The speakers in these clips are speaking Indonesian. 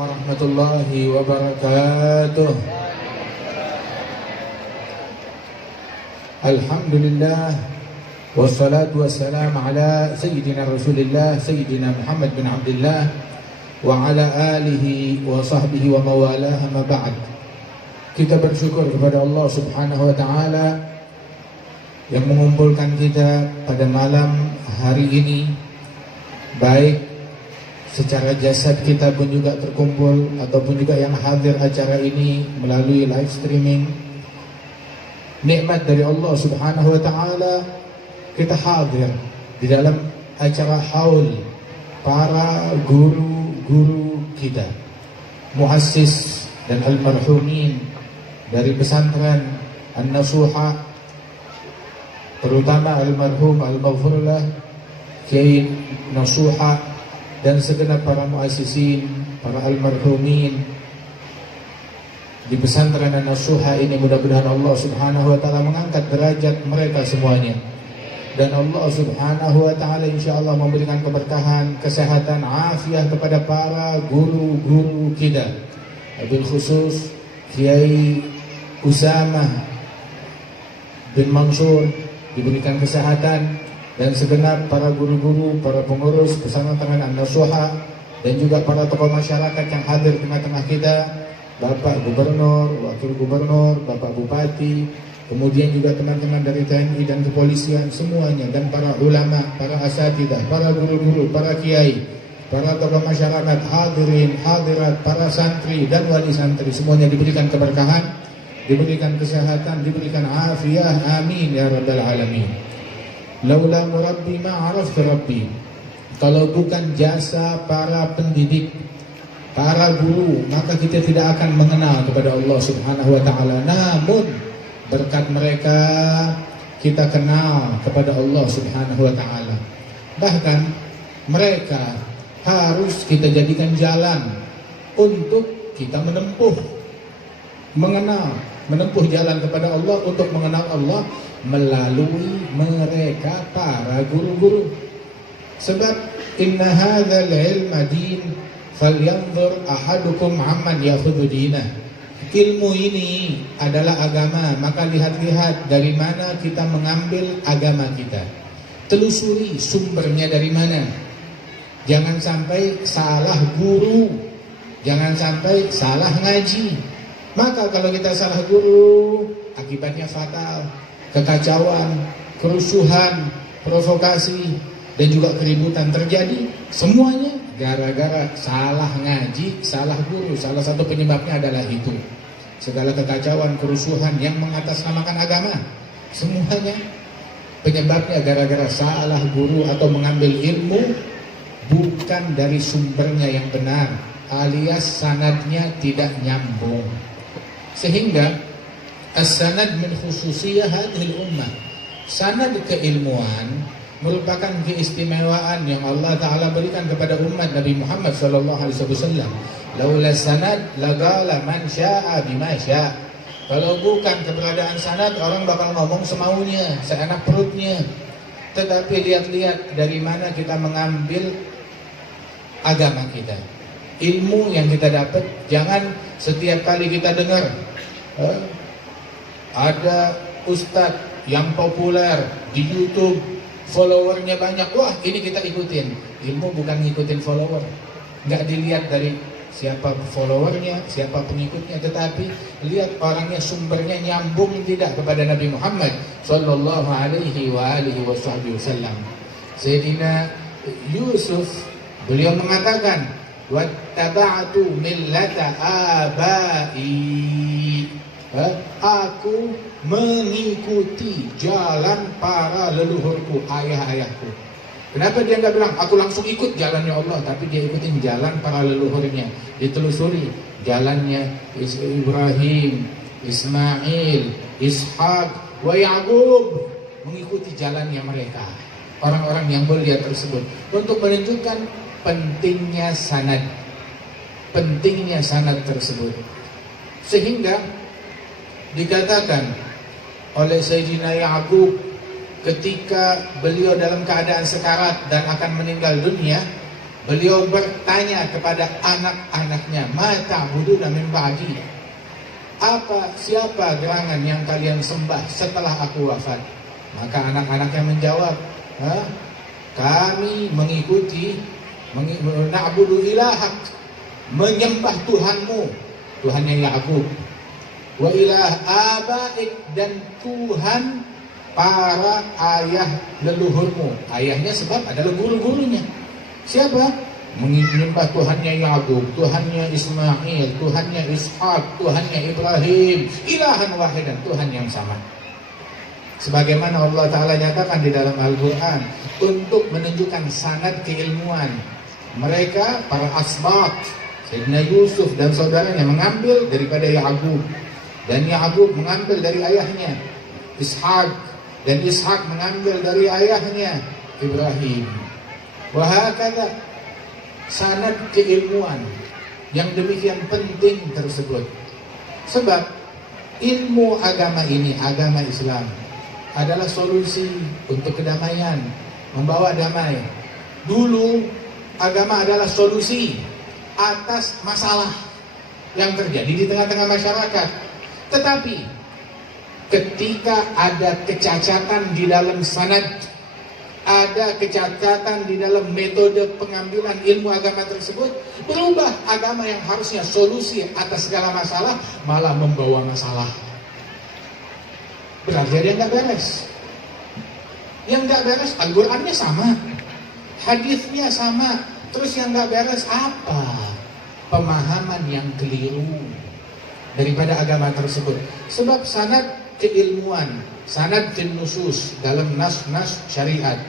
warahmatullahi wabarakatuh. Alhamdulillah wassalatu wassalam ala sayyidina Rasulillah sayyidina Muhammad bin Abdullah wa ala alihi wa sahbihi wa mawalah, ma ba'd. Kita bersyukur kepada Allah Subhanahu wa taala yang mengumpulkan kita pada malam hari ini, baik secara jasad kita pun juga terkumpul ataupun juga yang hadir acara ini melalui live streaming. Nikmat dari Allah Subhanahu wa taala kita hadir di dalam acara haul para guru-guru kita, muassis dan almarhumin dari pesantren An-Nasuha, terutama almarhum al-maghfurlah Kiai Nasuha dan segenap para muassisin, para almarhumin di pesantren An-Nasuha ini. Mudah-mudahan Allah Subhanahu wa taala mengangkat derajat mereka semuanya, dan Allah Subhanahu wa taala insyaallah memberikan keberkahan, kesehatan, afiat kepada para guru-guru kita, wabil khusus Kiai Usamah bin Mansur diberikan kesehatan, dan segenap para guru-guru, para pengurus pesantren An-Nasuha, dan juga para tokoh masyarakat yang hadir di tengah-tengah kita, Bapak Gubernur, Wakil Gubernur, Bapak Bupati, kemudian juga teman-teman dari TNI dan kepolisian semuanya, dan para ulama, para asatidzah, para guru-guru, para kiai, para tokoh masyarakat, hadirin, hadirat, para santri dan wali santri, semuanya diberikan keberkahan, diberikan kesehatan, diberikan afiah, amin ya rabbal alamin. Laula murabbi ma araftu rabbi. Kalau bukan jasa para pendidik, para guru, maka kita tidak akan mengenal kepada Allah Subhanahu wa taala. Namun berkat mereka kita kenal kepada Allah Subhanahu wa taala. Bahkan mereka harus kita jadikan jalan untuk kita menempuh jalan kepada Allah, untuk mengenal Allah melalui mereka para guru-guru. Sebab inna hadzal ilma din falyanzur ahadukum amman yakhudhu dinah. Ilmu ini adalah agama, maka lihat-lihat dari mana kita mengambil agama kita. Telusuri sumbernya dari mana. Jangan sampai salah guru, jangan sampai salah ngaji. Maka kalau kita salah guru, akibatnya fatal. Kekacauan, kerusuhan, provokasi, dan juga keributan terjadi. Semuanya gara-gara salah ngaji, salah guru. Salah satu penyebabnya adalah itu. Segala kekacauan, kerusuhan yang mengatasnamakan agama, semuanya penyebabnya gara-gara salah guru atau mengambil ilmu bukan dari sumbernya yang benar, alias sanadnya tidak nyambung. Sehingga as-sanad min khususiyah hadhil ummah. Sanad keilmuan merupakan keistimewaan yang Allah Ta'ala berikan kepada umat Nabi Muhammad SAW. Laula sanad lagala man sya'a bima sya'. Kalau bukan keberadaan sanad, orang bakal ngomong semaunya, seenak perutnya. Tetapi lihat-lihat dari mana kita mengambil agama kita, ilmu yang kita dapat. Jangan setiap kali kita dengar ada ustadz yang populer di YouTube, followernya banyak, wah ini kita ikutin. Ilmu bukan ngikutin follower, nggak dilihat dari siapa followernya, siapa pengikutnya, tetapi lihat orangnya, sumbernya nyambung tidak kepada Nabi Muhammad Sallallahu Alaihi Wasallam. Sayyidina Yusuf, beliau mengatakan, wattaba'tu millata abai. Aku mengikuti jalan para leluhurku, ayah-ayahku. Kenapa dia nggak bilang aku langsung ikut jalannya Allah, tapi dia ikutin jalan para leluhurnya. Ditelusuri jalannya Ibrahim, Ismail, Ishak, wa Ya'qub, mengikuti jalannya mereka, orang-orang yang mulia tersebut, untuk menunjukkan pentingnya sanad tersebut. Sehingga dikatakan oleh Sayyidina Ya'qub ketika beliau dalam keadaan sekarat dan akan meninggal dunia, Beliau bertanya kepada anak-anaknya, "Ma ta'buduna min ba'di?" Siapa gerangan yang kalian sembah setelah aku wafat? Maka anak-anaknya menjawab, kami mengikuti na'budu ilahak, menyembah Tuhanmu, Tuhannya Yakub, wa ilah abaik, dan Tuhan para ayah leluhurmu. Ayahnya sebab adalah guru-gurunya. Siapa? Menyembah Tuhannya Yakub, Tuhannya Ismail, Tuhannya Ishak, Tuhannya Ibrahim, ilahan wahidan, Tuhan yang sama. Sebagaimana Allah Ta'ala nyatakan di dalam Al-Quran, untuk menunjukkan sanad keilmuan. Mereka, para asbat, Sayyidina Yusuf dan saudaranya mengambil daripada Yakub, dan Yakub mengambil dari ayahnya Ishak, dan Ishak mengambil dari ayahnya Ibrahim. Wahakala, sanad keilmuan yang demikian penting tersebut. Sebab ilmu agama ini, agama Islam, adalah solusi untuk kedamaian, membawa damai. Dulu agama adalah solusi atas masalah yang terjadi di tengah-tengah masyarakat. Tetapi ketika ada kecacatan di dalam sanad, ada kecacatan di dalam metode pengambilan ilmu agama tersebut, berubah agama yang harusnya solusi atas segala masalah malah membawa masalah. Berarti ada yang nggak beres. Yang nggak beres, Al-Qurannya sama, hadisnya sama, terus yang nggak beres apa? Pemahaman yang keliru daripada agama tersebut. Sebab sanad keilmuan, sanad fil nusus dalam nas-nas syariat,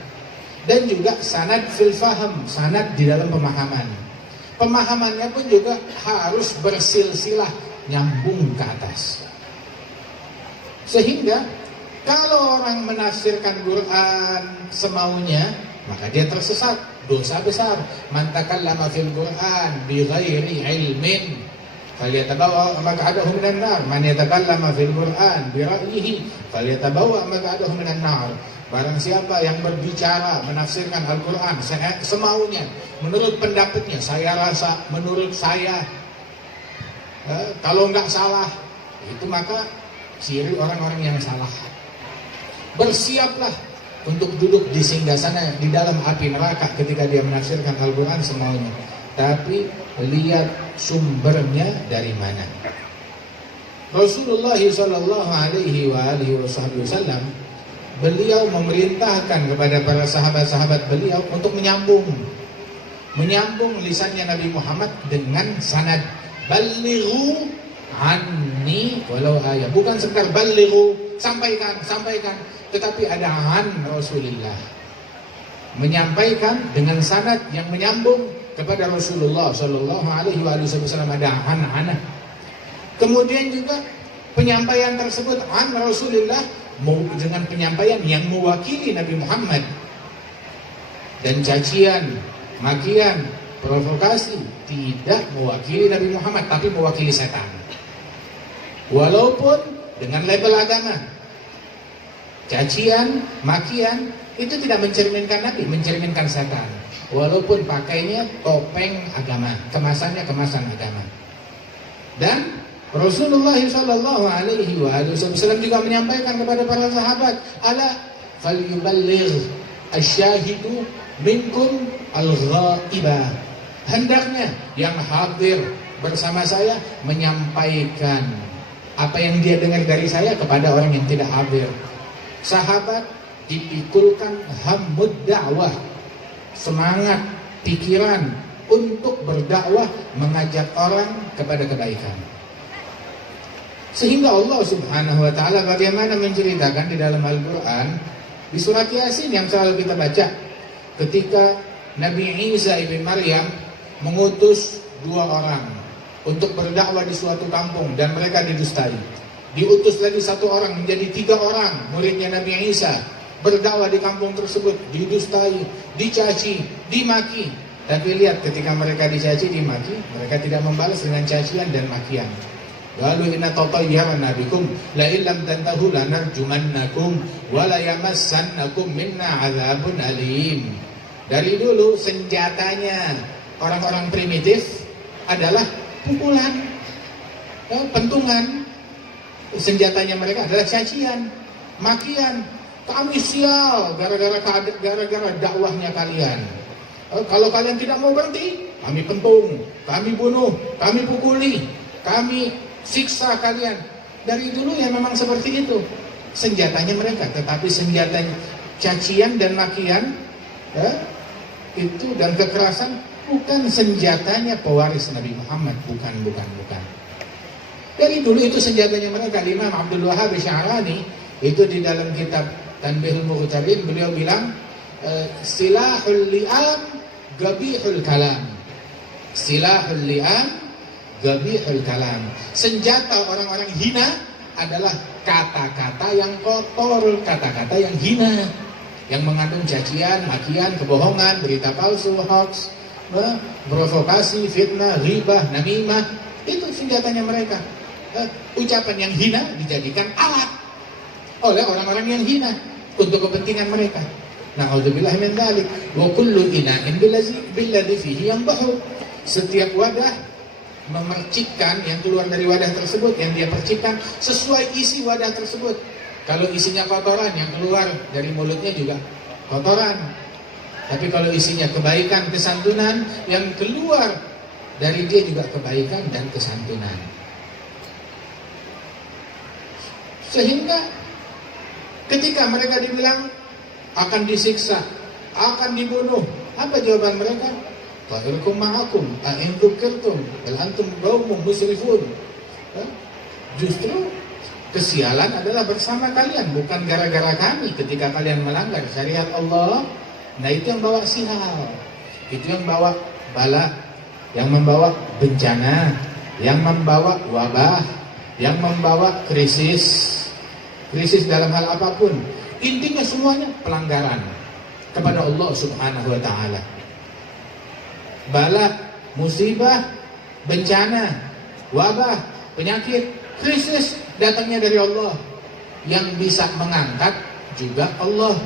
dan juga sanad fil faham, sanad di dalam pemahaman. Pemahamannya pun juga harus bersilsilah, nyambung ke atas. Sehingga kalau orang menafsirkan Quran semaunya, maka dia tersesat, dosa besar. Man takallama fil Quran bi ghairi ilmin falyatabawa maq'adahu minan nar. Man yatakallama fil Quran bi ra'yihi falyatabawa maq'adahu minan nar. Barang siapa yang berbicara menafsirkan Al-Quran semaunya, menurut pendapatnya, saya rasa, menurut saya, kalau nggak salah, itu maka ciri orang-orang yang salah. Bersiaplah untuk duduk di singgasana di dalam api neraka ketika dia menafsirkan Al-Quran semaunya. Tapi lihat sumbernya dari mana. Rasulullah Sallallahu Alaihi Wasallam, beliau memerintahkan kepada para sahabat-sahabat beliau untuk menyambung lisannya Nabi Muhammad dengan sanad. Balighu anni walau ayat. Bukan sekedar balighu, sampaikan, tetapi ada an Rasulillah. Menyampaikan dengan sanad yang menyambung kepada Rasulullah Sallallahu Alaihi Wasallam, ada an. Kemudian juga penyampaian tersebut an Rasulillah dengan penyampaian yang mewakili Nabi Muhammad. Dan cacian, makian, provokasi tidak mewakili Nabi Muhammad, tapi mewakili setan. Walaupun dengan label agama, cacian, makian itu tidak mencerminkan Nabi, mencerminkan setan. Walaupun pakainya topeng agama, kemasannya kemasan agama. Dan Rasulullah Sallallahu Alaihi Wasallam juga menyampaikan kepada para sahabat, ala falyuballigh asyahidu minkum al-ghaibah. Hendaknya yang hadir bersama saya menyampaikan apa yang dia dengar dari saya kepada orang yang tidak hadir. Sahabat dipikulkan hammud dakwah, semangat pikiran untuk berdakwah, mengajak orang kepada kebaikan. Sehingga Allah Subhanahu wa Ta'ala bagaimana menceritakan di dalam Al-Quran, di surat Yasin yang selalu kita baca, ketika Nabi Isa ibn Maryam mengutus 2 orang untuk berdakwah di suatu kampung dan mereka didustai. Diutus lagi 1 orang menjadi 3 orang muridnya Nabi Isa berdakwah di kampung tersebut, didustai, dicaci, dimaki. Tapi lihat, ketika mereka dicaci, dimaki, mereka tidak membalas dengan cacian dan makian. Lalu inna tatayyarna bikum la illam tantahu lanarjumannakum wa la yamassannakum minna adzabun alim. Dari dulu senjatanya orang-orang primitif adalah pukulan, pentungan. Senjatanya mereka adalah cacian, makian. Kami sial gara-gara dakwahnya kalian. Kalau kalian tidak mau berhenti, kami pentung, kami bunuh, kami pukuli, kami siksa kalian. Dari dulu ya memang seperti itu senjatanya mereka. Tetapi senjatanya cacian dan makian, itu dan kekerasan bukan senjatanya pewaris Nabi Muhammad. Bukan. Dari dulu itu senjatanya mereka. Imam Abdul Wahhab Sya'rani itu di dalam kitab Tanbihul Mughtabin beliau bilang, silahul li'am gabihul kalam. Silahul li'am gabihul kalam. Senjata orang-orang hina adalah kata-kata yang kotor, kata-kata yang hina, yang mengandung cacian, makian, kebohongan, berita palsu, hoax, provokasi, fitnah, ghibah, namimah. Itu senjatanya mereka. Ucapan yang hina dijadikan alat oleh orang-orang yang hina untuk kepentingan mereka. Na'udzubillah min dzalik. Wa kullu ina'in billadzi fihi yanbahu. Setiap wadah memercikkan yang keluar dari wadah tersebut, yang dia percikkan sesuai isi wadah tersebut. Kalau isinya kotoran, yang keluar dari mulutnya juga kotoran. Tapi kalau isinya kebaikan, kesantunan, yang keluar dari dia juga kebaikan dan kesantunan. Sehingga ketika mereka dibilang akan disiksa, akan dibunuh, apa jawaban mereka? Ta'irukum ma'akum a'in dzukirtum bal antum qaumun musrifun. Justru kesialan adalah bersama kalian, bukan gara-gara kami ketika kalian melanggar syariat Allah. Nah, itu yang bawa sial, itu yang bawa bala, yang membawa bencana, yang membawa wabah, yang membawa krisis dalam hal apapun. Intinya semuanya pelanggaran kepada Allah Subhanahu wa taala. Bala, musibah, bencana, wabah, penyakit, krisis datangnya dari Allah. Yang bisa mengangkat juga Allah,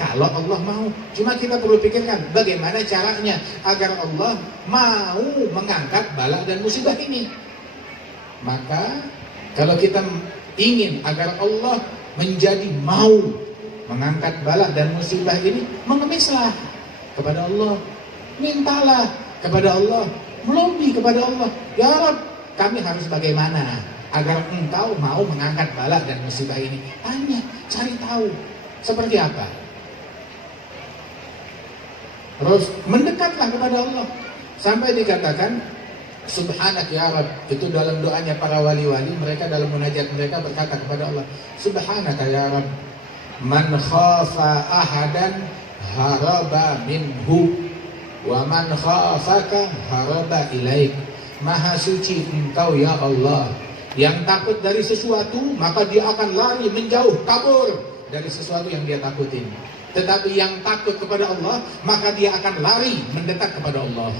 kalau Allah mau. Cuma kita perlu pikirkan bagaimana caranya agar Allah mau mengangkat bala dan musibah ini. Maka kalau kita ingin agar Allah menjadi mau mengangkat bala dan musibah ini, mengemislah kepada Allah, mintalah kepada Allah, melobi kepada Allah, ya Rabb, kami harus bagaimana agar engkau mau mengangkat bala dan musibah ini. Tanya, cari tahu seperti apa. Terus mendekatlah kepada Allah sampai dikatakan Subhanak ya Rabb. Itu dalam doanya para wali-wali, mereka dalam munajat mereka berkata kepada Allah, Subhanaka ya Rabb, man khafa ahadan haraba minhu wa man khafaka haraba ilaik. Maha suci engkau ya Allah, yang takut dari sesuatu maka dia akan lari menjauh, kabur dari sesuatu yang dia takutin. Tetapi yang takut kepada Allah maka dia akan lari mendekat kepada Allah.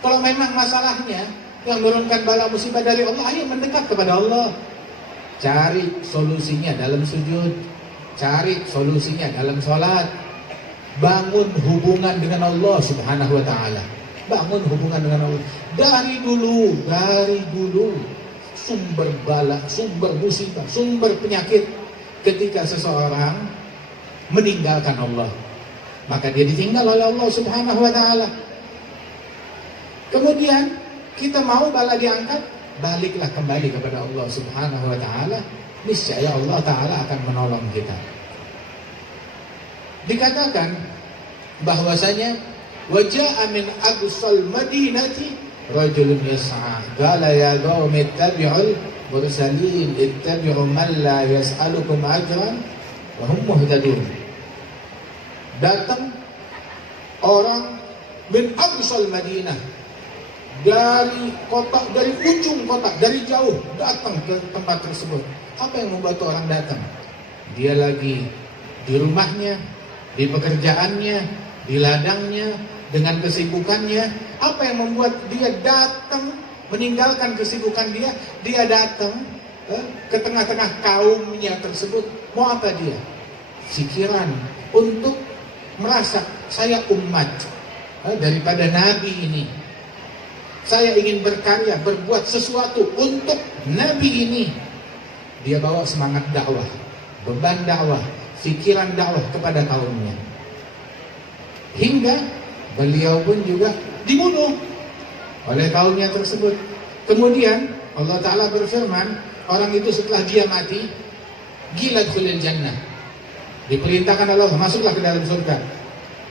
Kalau memang masalahnya yang menurunkan bala musibah dari Allah, ayo mendekat kepada Allah. Cari solusinya dalam sujud, cari solusinya dalam sholat. Bangun hubungan dengan Allah Subhanahu wa ta'ala. Bangun hubungan dengan Allah. Dari dulu sumber bala, sumber musibah, sumber penyakit ketika seseorang meninggalkan Allah, maka dia ditinggal oleh Allah Subhanahu wa ta'ala. Kemudian kita mau bala diangkat, baliklah kembali kepada Allah Subhanahu wa ta'ala. Niscaya Allah ta'ala akan menolong kita. Dikatakan bahwasanya waja'a min aqsal madinati rajulun yas'a qala ya qaumi ittabi'ul mursalin ittabi'u man la yas'alukum ajran wa hum muhtadun. Datang orang min aqsal Madinah, dari kota, dari ujung kota, dari jauh datang ke tempat tersebut. Apa yang membuat orang datang? Dia lagi di rumahnya, di pekerjaannya, di ladangnya, dengan kesibukannya. Apa yang membuat dia datang, meninggalkan kesibukan dia, dia datang ke tengah-tengah kaumnya tersebut. Mau apa dia? Pikiran untuk merasa saya umat daripada Nabi ini. Saya ingin berkarya, berbuat sesuatu untuk Nabi ini. Dia bawa semangat dakwah, beban dakwah, fikiran dakwah kepada kaumnya. Hingga beliau pun juga dibunuh oleh kaumnya tersebut. Kemudian Allah Ta'ala berfirman, orang itu setelah dia mati, gila khulil jannah, diperintahkan Allah, masuklah ke dalam surga.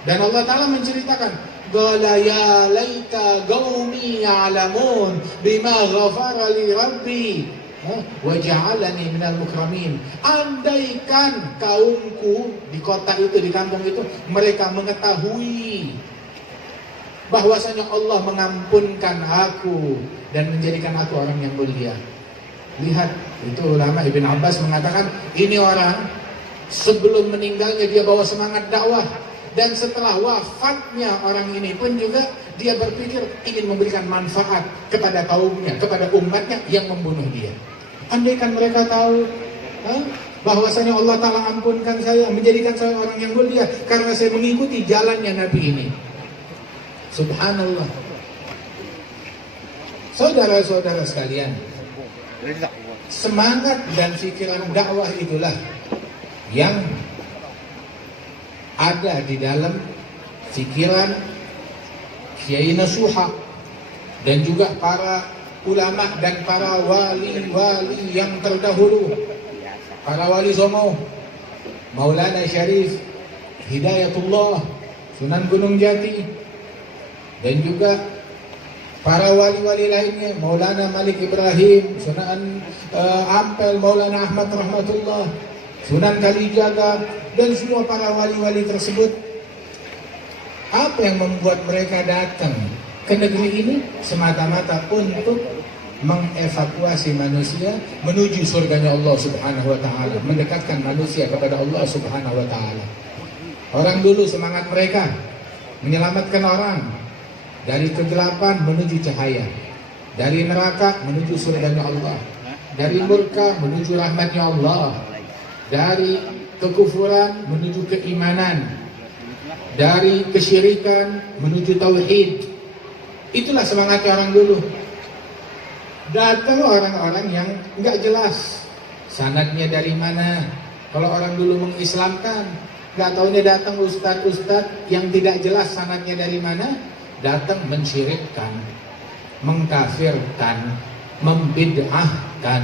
Dan Allah Ta'ala menceritakan, qala ya laita qaumi ya'lamun bima ghafara li rabbi wa ja'alani minal mukramin. Andaikan kaumku di kota itu, di kampung itu, mereka mengetahui bahwasanya Allah mengampunkan aku dan menjadikan aku orang yang mulia. Lihat, itu ulama Ibn Abbas mengatakan, ini orang sebelum meninggalnya dia bawa semangat dakwah, dan setelah wafatnya orang ini pun juga dia berpikir ingin memberikan manfaat kepada kaumnya, kepada umatnya yang membunuh dia. Andaikan mereka tahu bahwasanya Allah Ta'ala ampunkan saya, menjadikan saya orang yang mulia karena saya mengikuti jalannya Nabi ini. Subhanallah. Saudara-saudara sekalian, semangat dan pikiran dakwah itulah yang ada di dalam pikiran Kiai Nasuha dan juga para ulama dan para wali-wali yang terdahulu, para wali Songo, Maulana Syarif Hidayatullah Sunan Gunung Jati, dan juga para wali-wali lainnya, Maulana Malik Ibrahim, Sunan Ampel, Maulana Ahmad Rahmatullah, Sunan Kalijaga, dan semua para wali-wali tersebut. Apa yang membuat mereka datang ke negeri ini? Semata-mata untuk mengevakuasi manusia menuju surganya Allah Subhanahu wa Ta'ala, mendekatkan manusia kepada Allah Subhanahu wa Ta'ala. Orang dulu semangat mereka menyelamatkan orang dari kegelapan menuju cahaya, dari neraka menuju surganya Allah, dari murka menuju rahmatnya Allah, dari kekufuran menuju keimanan, dari kesyirikan menuju tauhid. Itulah semangatnya orang dulu. Datang orang-orang yang nggak jelas sanadnya dari mana. Kalau orang dulu mengislamkan, nggak tahunya datang ustadz-ustadz yang tidak jelas sanadnya dari mana, datang mensyirikkan, mengkafirkan, membid'ahkan.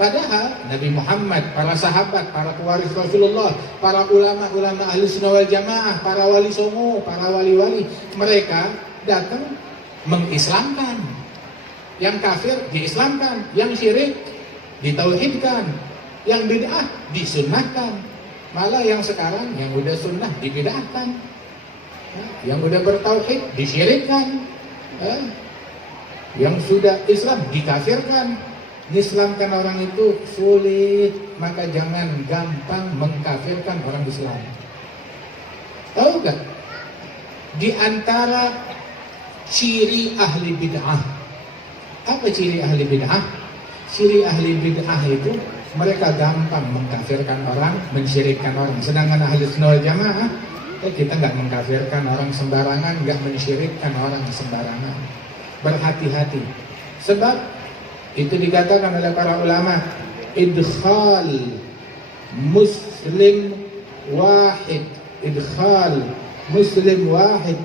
Padahal Nabi Muhammad, para sahabat, para pewaris Rasulullah, para ulama-ulama ahli sunnah wal jamaah, para wali songo, para wali-wali, mereka datang mengislamkan. Yang kafir diislamkan, yang syirik ditauhidkan, yang bid'ah disunnahkan. Malah yang sekarang yang udah sunnah dibid'ahkan, yang udah bertauhid disyirikkan, yang sudah Islam dikafirkan. Islamkan orang itu sulit, maka jangan gampang mengkafirkan orang Islam. Tahu gak? Di antara ciri ahli bid'ah, apa ciri ahli bid'ah? Ciri ahli bid'ah itu mereka gampang mengkafirkan orang, mensyirikkan orang. Sedangkan ahli sunnah wal jamaah, kita nggak mengkafirkan orang sembarangan, nggak mensyirikkan orang sembarangan. Berhati-hati. Sebab itu dikatakan oleh para ulama, idkhal muslim wahid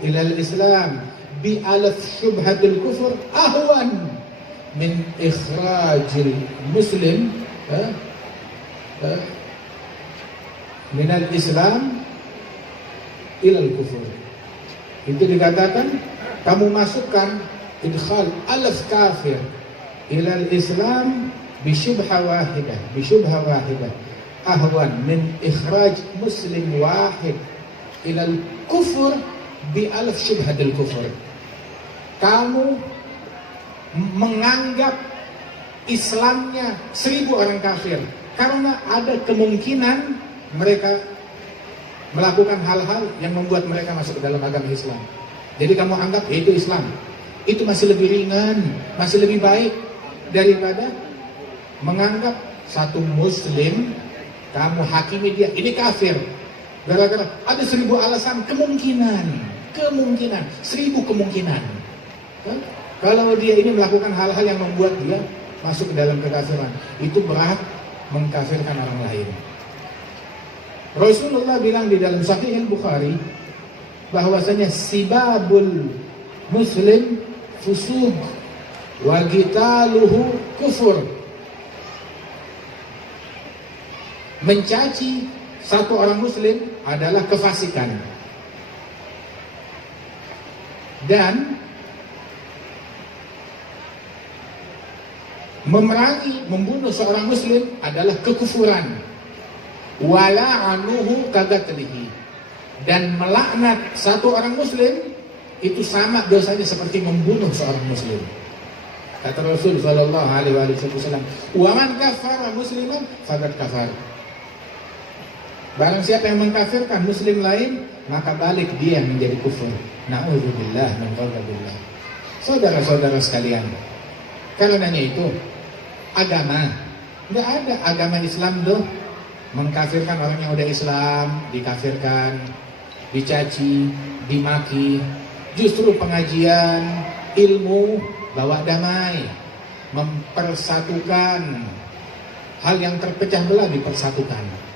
ilal Islam bi alaf syubhatil kufur ahwan min ikhrajil muslim minal Islam ilal kufur. Itu dikatakan kamu masukkan idkhal alaf kafir ilal Islam bisyubha wahidah ahwan min ikhraj muslim wahid ilal kufur bi alaf syubhatil kufur. Kamu menganggap Islamnya 1000 orang kafir karena ada kemungkinan mereka melakukan hal-hal yang membuat mereka masuk ke dalam agama Islam. Jadi kamu anggap itu Islam, itu masih lebih ringan, masih lebih baik daripada menganggap satu muslim kamu hakimi dia ini kafir, Gara-gara ada 1000 alasan, kemungkinan 1000 kemungkinan. Kalau dia ini melakukan hal-hal yang membuat dia masuk ke dalam kekafiran, itu berat mengkafirkan orang lain. Rasulullah bilang di dalam Sahih Al-Bukhari bahwasanya sibabul muslim fusuq wa qitaluhu kufur. Mencaci satu orang muslim adalah kefasikan, dan memerangi, membunuh seorang muslim adalah kekufuran. Wala anuhu kagatlihi, dan melaknat satu orang muslim itu sama dosanya seperti membunuh seorang muslim. Kata Rasul sallallahu alaihi wasallam, "Wa man kafara musliman faqad kafar." Barang siapa yang mengkafirkan muslim lain, maka balik dia menjadi kufur. Na'udzubillah min dzalik. Saudara-saudara sekalian, karenanya itu agama, enggak ada agama Islam tuh mengkafirkan orang yang udah Islam, dikafirkan, dicaci, dimaki. Justru pengajian ilmu bawa damai, mempersatukan hal yang terpecah belah dipersatukan.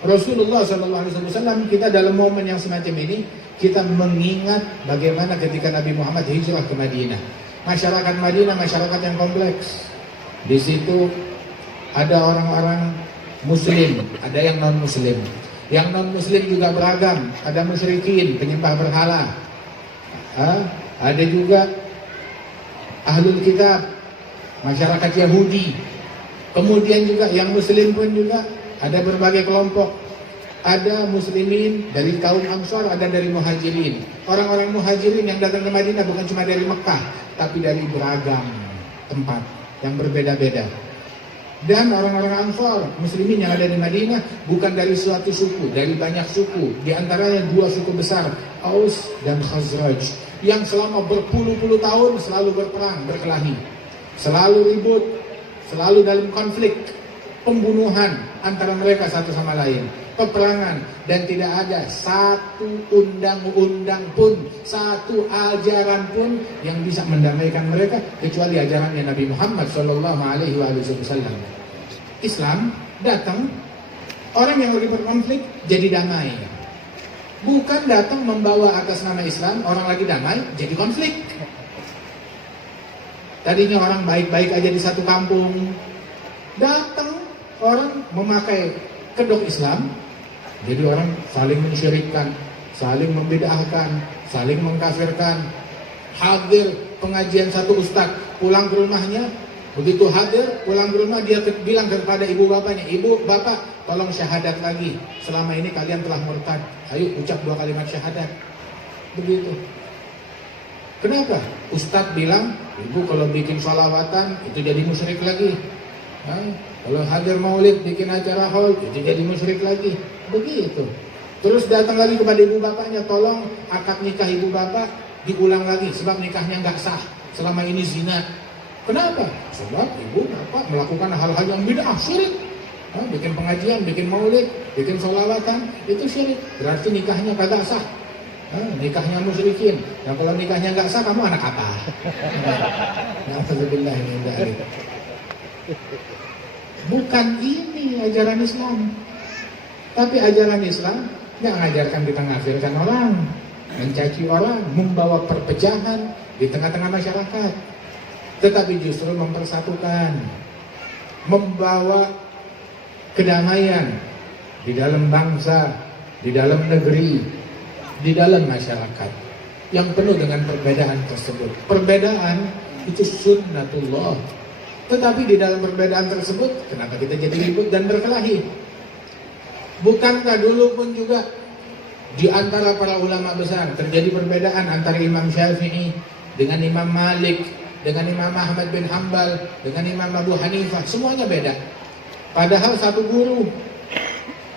Rasulullah SAW, kita dalam momen yang semacam ini, kita mengingat bagaimana ketika Nabi Muhammad hijrah ke Madinah. Masyarakat Madinah masyarakat yang kompleks. Di situ ada orang-orang Muslim, ada yang non Muslim. Yang non Muslim juga beragam. Ada musyrikin, penyembah berhala. Ada juga ahlul kitab, masyarakat Yahudi. Kemudian juga yang Muslim pun juga ada berbagai kelompok. Ada muslimin dari kaum Ansar, ada dari muhajirin. Orang-orang muhajirin yang datang ke Madinah bukan cuma dari Mekah, tapi dari beragam tempat yang berbeda-beda. Dan orang-orang Ansar, muslimin yang ada di Madinah bukan dari suatu suku, dari banyak suku. Di antaranya 2 suku besar, Aus dan Khazraj, yang selama berpuluh-puluh tahun selalu berperang, berkelahi, selalu ribut, selalu dalam konflik, pembunuhan antara mereka satu sama lain, peperangan, dan tidak ada satu undang-undang pun, satu ajaran pun yang bisa mendamaikan mereka kecuali ajarannya Nabi Muhammad SAW. Islam datang, orang yang lagi berkonflik jadi damai, bukan datang membawa atas nama Islam orang lagi damai jadi konflik. Tadinya orang baik-baik aja di satu kampung, datang orang memakai kedok Islam, jadi orang saling mensyirikkan, saling membid'ahkan, saling mengkafirkan. Hadir pengajian satu ustadz, pulang ke rumahnya, begitu hadir, pulang ke rumah dia bilang kepada ibu bapaknya, "Ibu, bapak, tolong syahadat lagi. Selama ini kalian telah murtad. Ayo ucap 2 kalimat syahadat." Begitu. Kenapa? Ustadz bilang, "Ibu kalau bikin sholawatan itu jadi musyrik lagi. Kalau hadir maulid, bikin acara haul, itu jadi musyrik lagi." Begitu. Terus datang lagi kepada ibu bapaknya, "Tolong akad nikah ibu bapak diulang lagi, sebab nikahnya nggak sah. Selama ini zina." Kenapa? Sebab ibu bapak melakukan hal-hal yang bid'ah, syirik. Bikin pengajian, bikin maulid, bikin sholawatan, itu syirik. Berarti nikahnya kagak sah. Nikahnya musyrikin. Dan kalau nikahnya nggak sah, kamu anak apa? Alhamdulillah ini. Bukan ini ajaran Islam. Tapi ajaran Islam nggak mengajarkan kita mengkafirkan orang, mencaci orang, membawa perpecahan di tengah-tengah masyarakat. Tetapi justru mempersatukan, membawa kedamaian di dalam bangsa, di dalam negeri, di dalam masyarakat yang penuh dengan perbedaan tersebut. Perbedaan itu sunnatullah. Tetapi di dalam perbedaan tersebut, kenapa kita jadi ribut dan berkelahi? Bukankah dulu pun juga di antara para ulama besar terjadi perbedaan antara Imam Syafi'i dengan Imam Malik, dengan Imam Ahmad bin Hanbal, dengan Imam Abu Hanifah, semuanya beda. Padahal satu guru.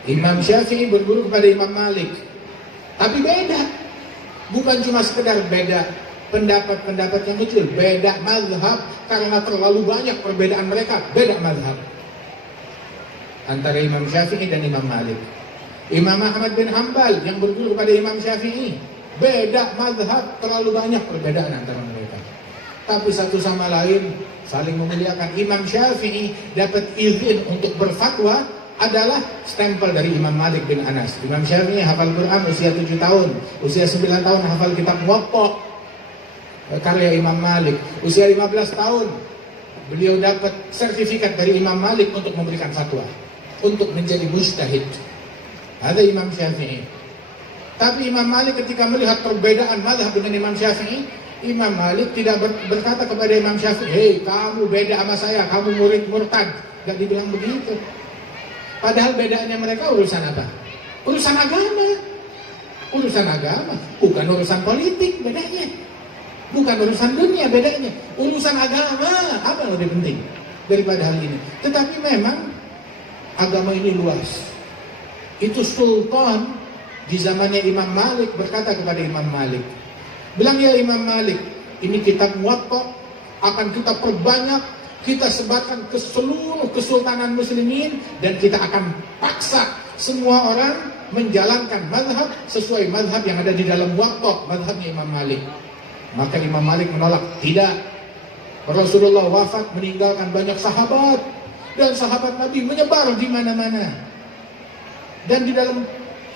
Imam Syafi'i berguru kepada Imam Malik, tapi beda. Bukan cuma sekedar beda pendapat-pendapat yang kecil, beda mazhab, karena terlalu banyak perbedaan mereka, beda mazhab antara Imam Syafi'i dan Imam Malik. Imam Ahmad bin Hanbal yang berguru kepada Imam Syafi'i. Beda mazhab, terlalu banyak perbedaan antara mereka. Tapi satu sama lain saling memuliakan. Imam Syafi'i dapat izin untuk berfatwa adalah stempel dari Imam Malik bin Anas. Imam Syafi'i hafal Quran usia 7 tahun, usia 9 tahun hafal kitab Muwatta karya Imam Malik. Usia 15 tahun beliau dapat sertifikat dari Imam Malik untuk memberikan fatwa, untuk menjadi mujtahid. Ada Imam Syafi'i. Tapi Imam Malik ketika melihat perbedaan mazhab dengan Imam Syafi'i, Imam Malik tidak berkata kepada Imam Syafi'i, "Hei, kamu beda sama saya, kamu murid murtad." Gak dibilang begitu. Padahal bedaannya mereka urusan apa? Urusan agama. Urusan agama, bukan urusan politik bedanya. Bukan urusan dunia bedanya. Urusan agama, apa yang lebih penting daripada hal ini? Tetapi memang agama ini luas. Itu sultan di zamannya Imam Malik berkata kepada Imam Malik, bilang, "Ya Imam Malik, ini kitab Muwatta akan kita perbanyak, kita sebarkan ke seluruh kesultanan muslimin, dan kita akan paksa semua orang menjalankan mazhab sesuai mazhab yang ada di dalam Muwatta, mazhabnya Imam Malik." Maka Imam Malik menolak, "Tidak. Rasulullah wafat meninggalkan banyak sahabat, dan sahabat Nabi menyebar di mana-mana. Dan di dalam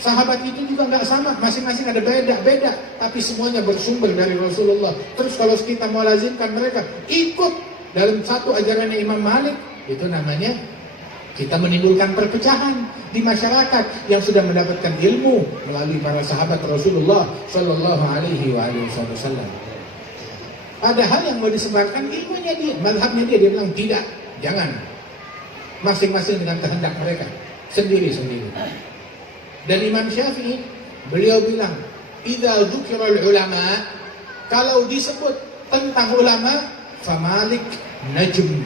sahabat itu juga nggak sama, masing-masing ada beda-beda, tapi semuanya bersumber dari Rasulullah. Terus kalau kita mau lazimkan mereka ikut dalam satu ajarannya Imam Malik, itu namanya kita menimbulkan perpecahan di masyarakat yang sudah mendapatkan ilmu melalui para sahabat Rasulullah Shallallahu Alaihi Wasallam. Padahal yang mau disebarkan ilmunya dia, mazhabnya dia bilang tidak, jangan. Masing-masing dengan kehendak mereka sendiri-sendiri. Dan Imam Syafi'i beliau bilang, "Idza dzukirul ulama," kalau disebut tentang ulama, famalik najm.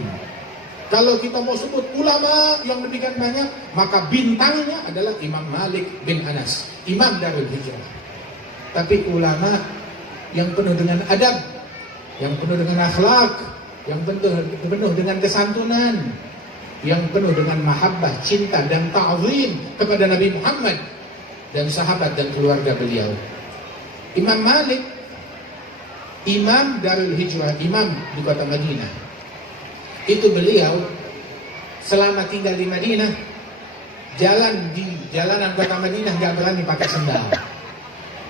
Kalau kita mau sebut ulama yang demikian banyak, maka bintangnya adalah Imam Malik bin Anas, Imam Darul Hijrah. Tapi ulama yang penuh dengan adab, yang penuh dengan akhlak, yang penuh dengan kesantunan, yang penuh dengan mahabbah, cinta dan ta'zim kepada Nabi Muhammad dan sahabat dan keluarga beliau. Imam Malik, Imam Darul Hijrah, imam di kota Madinah. Itu beliau selama tinggal di Madinah, jalan di jalanan kota Madinah gak berani pakai sendal,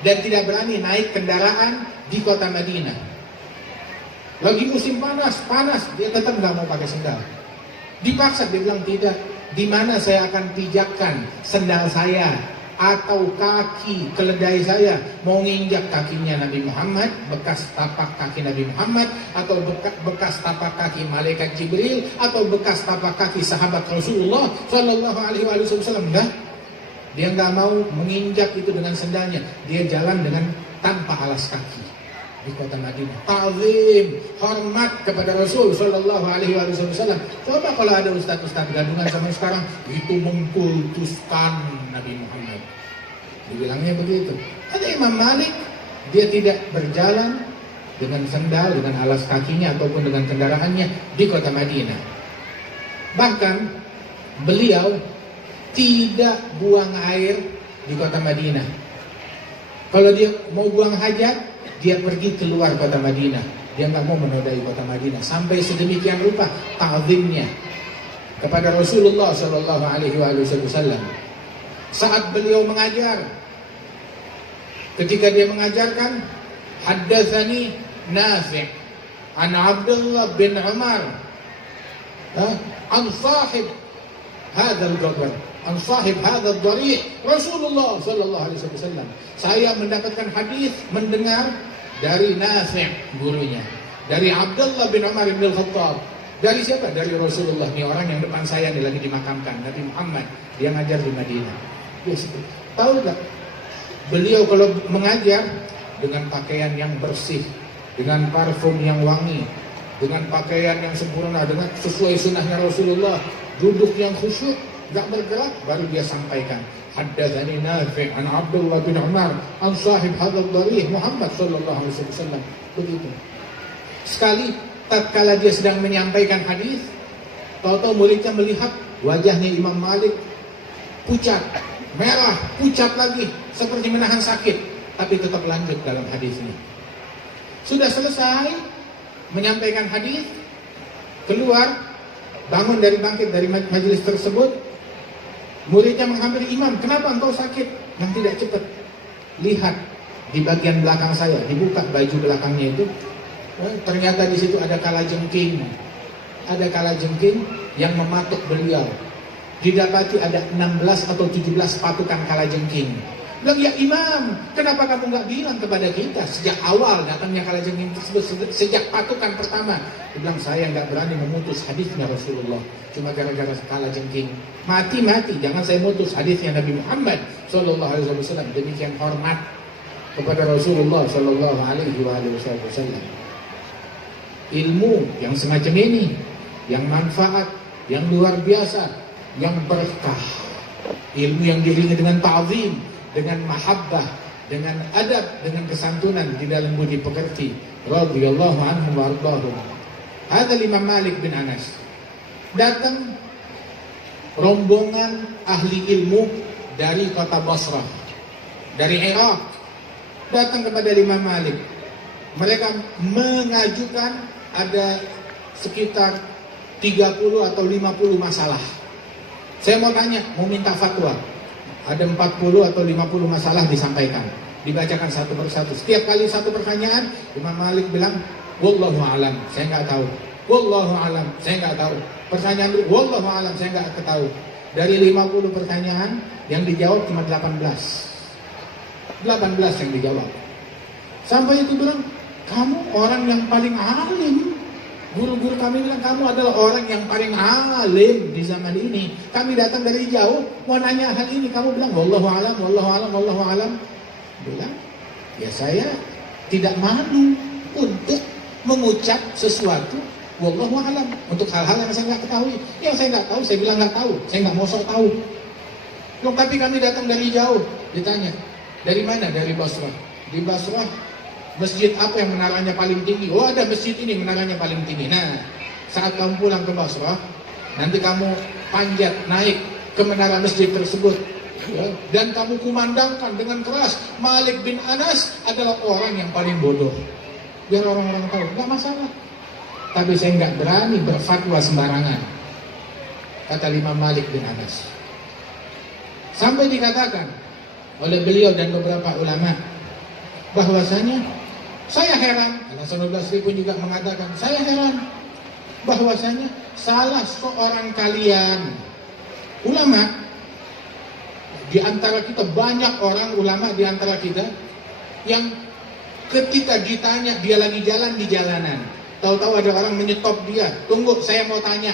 dan tidak berani naik kendaraan di kota Madinah. Lagi musim panas, dia tetap gak mau pakai sendal. Dipaksa, dia bilang tidak. Di mana saya akan pijakkan sendal saya atau kaki keledai saya mau nginjak kakinya Nabi Muhammad, bekas tapak kaki Nabi Muhammad, atau bekas tapak kaki malaikat Jibril, atau bekas tapak kaki sahabat Rasulullah Shallallahu Alaihi Wasallam. Enggak, dia nggak mau menginjak itu dengan sendalnya. Dia jalan dengan tanpa alas kaki di kota Madinah. Ta'zim, hormat kepada Rasul Shallallahu Alaihi Wasallam. Coba kalau ada ustaz-ustaz gadungan sama sekarang, itu mengkultuskan Nabi Muhammad. Dibilangnya begitu. Ada Imam Malik, dia tidak berjalan dengan sendal, dengan alas kakinya ataupun dengan kendaraannya di kota Madinah. Bahkan beliau tidak buang air di kota Madinah. Kalau dia mau buang hajat, dia pergi keluar kota Madinah. Dia nggak mau menodai kota Madinah. Sampai sedemikian rupa ta'zimnya kepada Rasulullah Shallallahu Alaihi Wasallam. Saat beliau mengajar, ketika dia mengajarkan, haddatsani Nafi' an Abdullah bin Umar an sahib hadzal jabal, an sahib hadzal dhari' Rasulullah Shallallahu Alaihi Wasallam. Saya mendapatkan hadis, mendengar dari Nafi', gurunya, dari Abdullah bin Umar bin Khattab. Dari siapa? Dari Rasulullah. Ini orang yang depan saya nih lagi dimakamkan, Nabi Muhammad. Dia ngajar di Madinah. Yes. Tahu gak? Beliau kalau mengajar dengan pakaian yang bersih, dengan parfum yang wangi, dengan pakaian yang sempurna, dengan sesuai sunnahnya Rasulullah, duduk yang khusyuk, gak bergerak, baru dia sampaikan. Haddatsani Nafi' an Abdullah bin Umar an sahib hadzal dhari' Muhammad sallallahu alaihi wasallam. Begitu. Sekali tatkala dia sedang menyampaikan hadis, tahu-tahu muridnya melihat wajahnya Imam Malik pucat, merah, pucat lagi, seperti menahan sakit, tapi tetap lanjut dalam hadis ini. Sudah selesai menyampaikan hadis, keluar, bangun dari bangkit dari majelis tersebut, muridnya menghampiri imam, kenapa engkau sakit? Yang tidak cepat. Lihat di bagian belakang saya, dibuka baju belakangnya itu, ternyata di situ ada kalajengking. Ada kalajengking yang mematuk beliau. Didapati ada 16 atau 17 patukan kalajengking. Bilang, ya imam, kenapa kamu nggak bilang kepada kita sejak awal datangnya kalajengking tersebut, sejak patukan pertama? Dia bilang, saya nggak berani memutus hadisnya Rasulullah, cuma gara-gara kalajengking. Mati-mati, jangan saya mutus hadisnya Nabi Muhammad Sallallahu Alaihi Wasallam. Demikian hormat kepada Rasulullah Sallallahu Alaihi Wasallam. Ilmu yang semacam ini, yang manfaat, yang luar biasa, yang berkah. Ilmu yang diiringi dengan ta'zim, dengan mahabbah, dengan adab, dengan kesantunan di dalam budi pekerti. Radhiyallahu anhu wa ardahum. Ada Imam Malik bin Anas. Datang rombongan ahli ilmu dari kota Basrah, dari Irak, datang kepada Imam Malik. Mereka mengajukan ada sekitar 30 atau 50 masalah. Saya mau tanya, mau minta fatwa. Ada 40 atau 50 masalah disampaikan, dibacakan satu persatu. Setiap kali satu pertanyaan, Imam Malik bilang, wallahu alam, saya nggak tahu. Wallahu alam, saya nggak tahu. Pertanyaan itu, wallahu alam, saya nggak tahu. Dari 50 pertanyaan, yang dijawab cuma 18. 18 yang dijawab. Sampai itu bilang, kamu orang yang paling alim. Guru-guru kami bilang, kamu adalah orang yang paling alim di zaman ini. Kami datang dari jauh, mau nanya hal ini. Kamu bilang, wallahu alam, wallahu alam, wallahu alam. Bilang, ya saya tidak malu untuk mengucap sesuatu, wallahu alam, untuk hal-hal yang saya nggak ketahui. Yang saya nggak tahu, saya bilang nggak tahu. Saya nggak mau sok tahu. Loh, tapi kami datang dari jauh. Ditanya, dari mana? Dari Basrah. Di Basrah, masjid apa yang menaranya paling tinggi? Oh, ada masjid ini menaranya paling tinggi. Nah, saat kamu pulang ke Basrah, nanti kamu panjat naik ke menara masjid tersebut, ya, dan kamu kumandangkan dengan keras, Malik bin Anas adalah orang yang paling bodoh. Biar orang-orang tahu, nggak masalah. Tapi saya nggak berani berfatwa sembarangan, kata Imam Malik bin Anas. Sampai dikatakan oleh beliau dan beberapa ulama bahwasanya, saya heran, Al-Hasan al-Basri pun juga mengatakan, saya heran bahwasanya salah seorang kalian, ulama, di antara kita banyak orang ulama di antara kita yang ketika ditanya dia lagi jalan di jalanan, tahu-tahu ada orang menyetop dia, tunggu saya mau tanya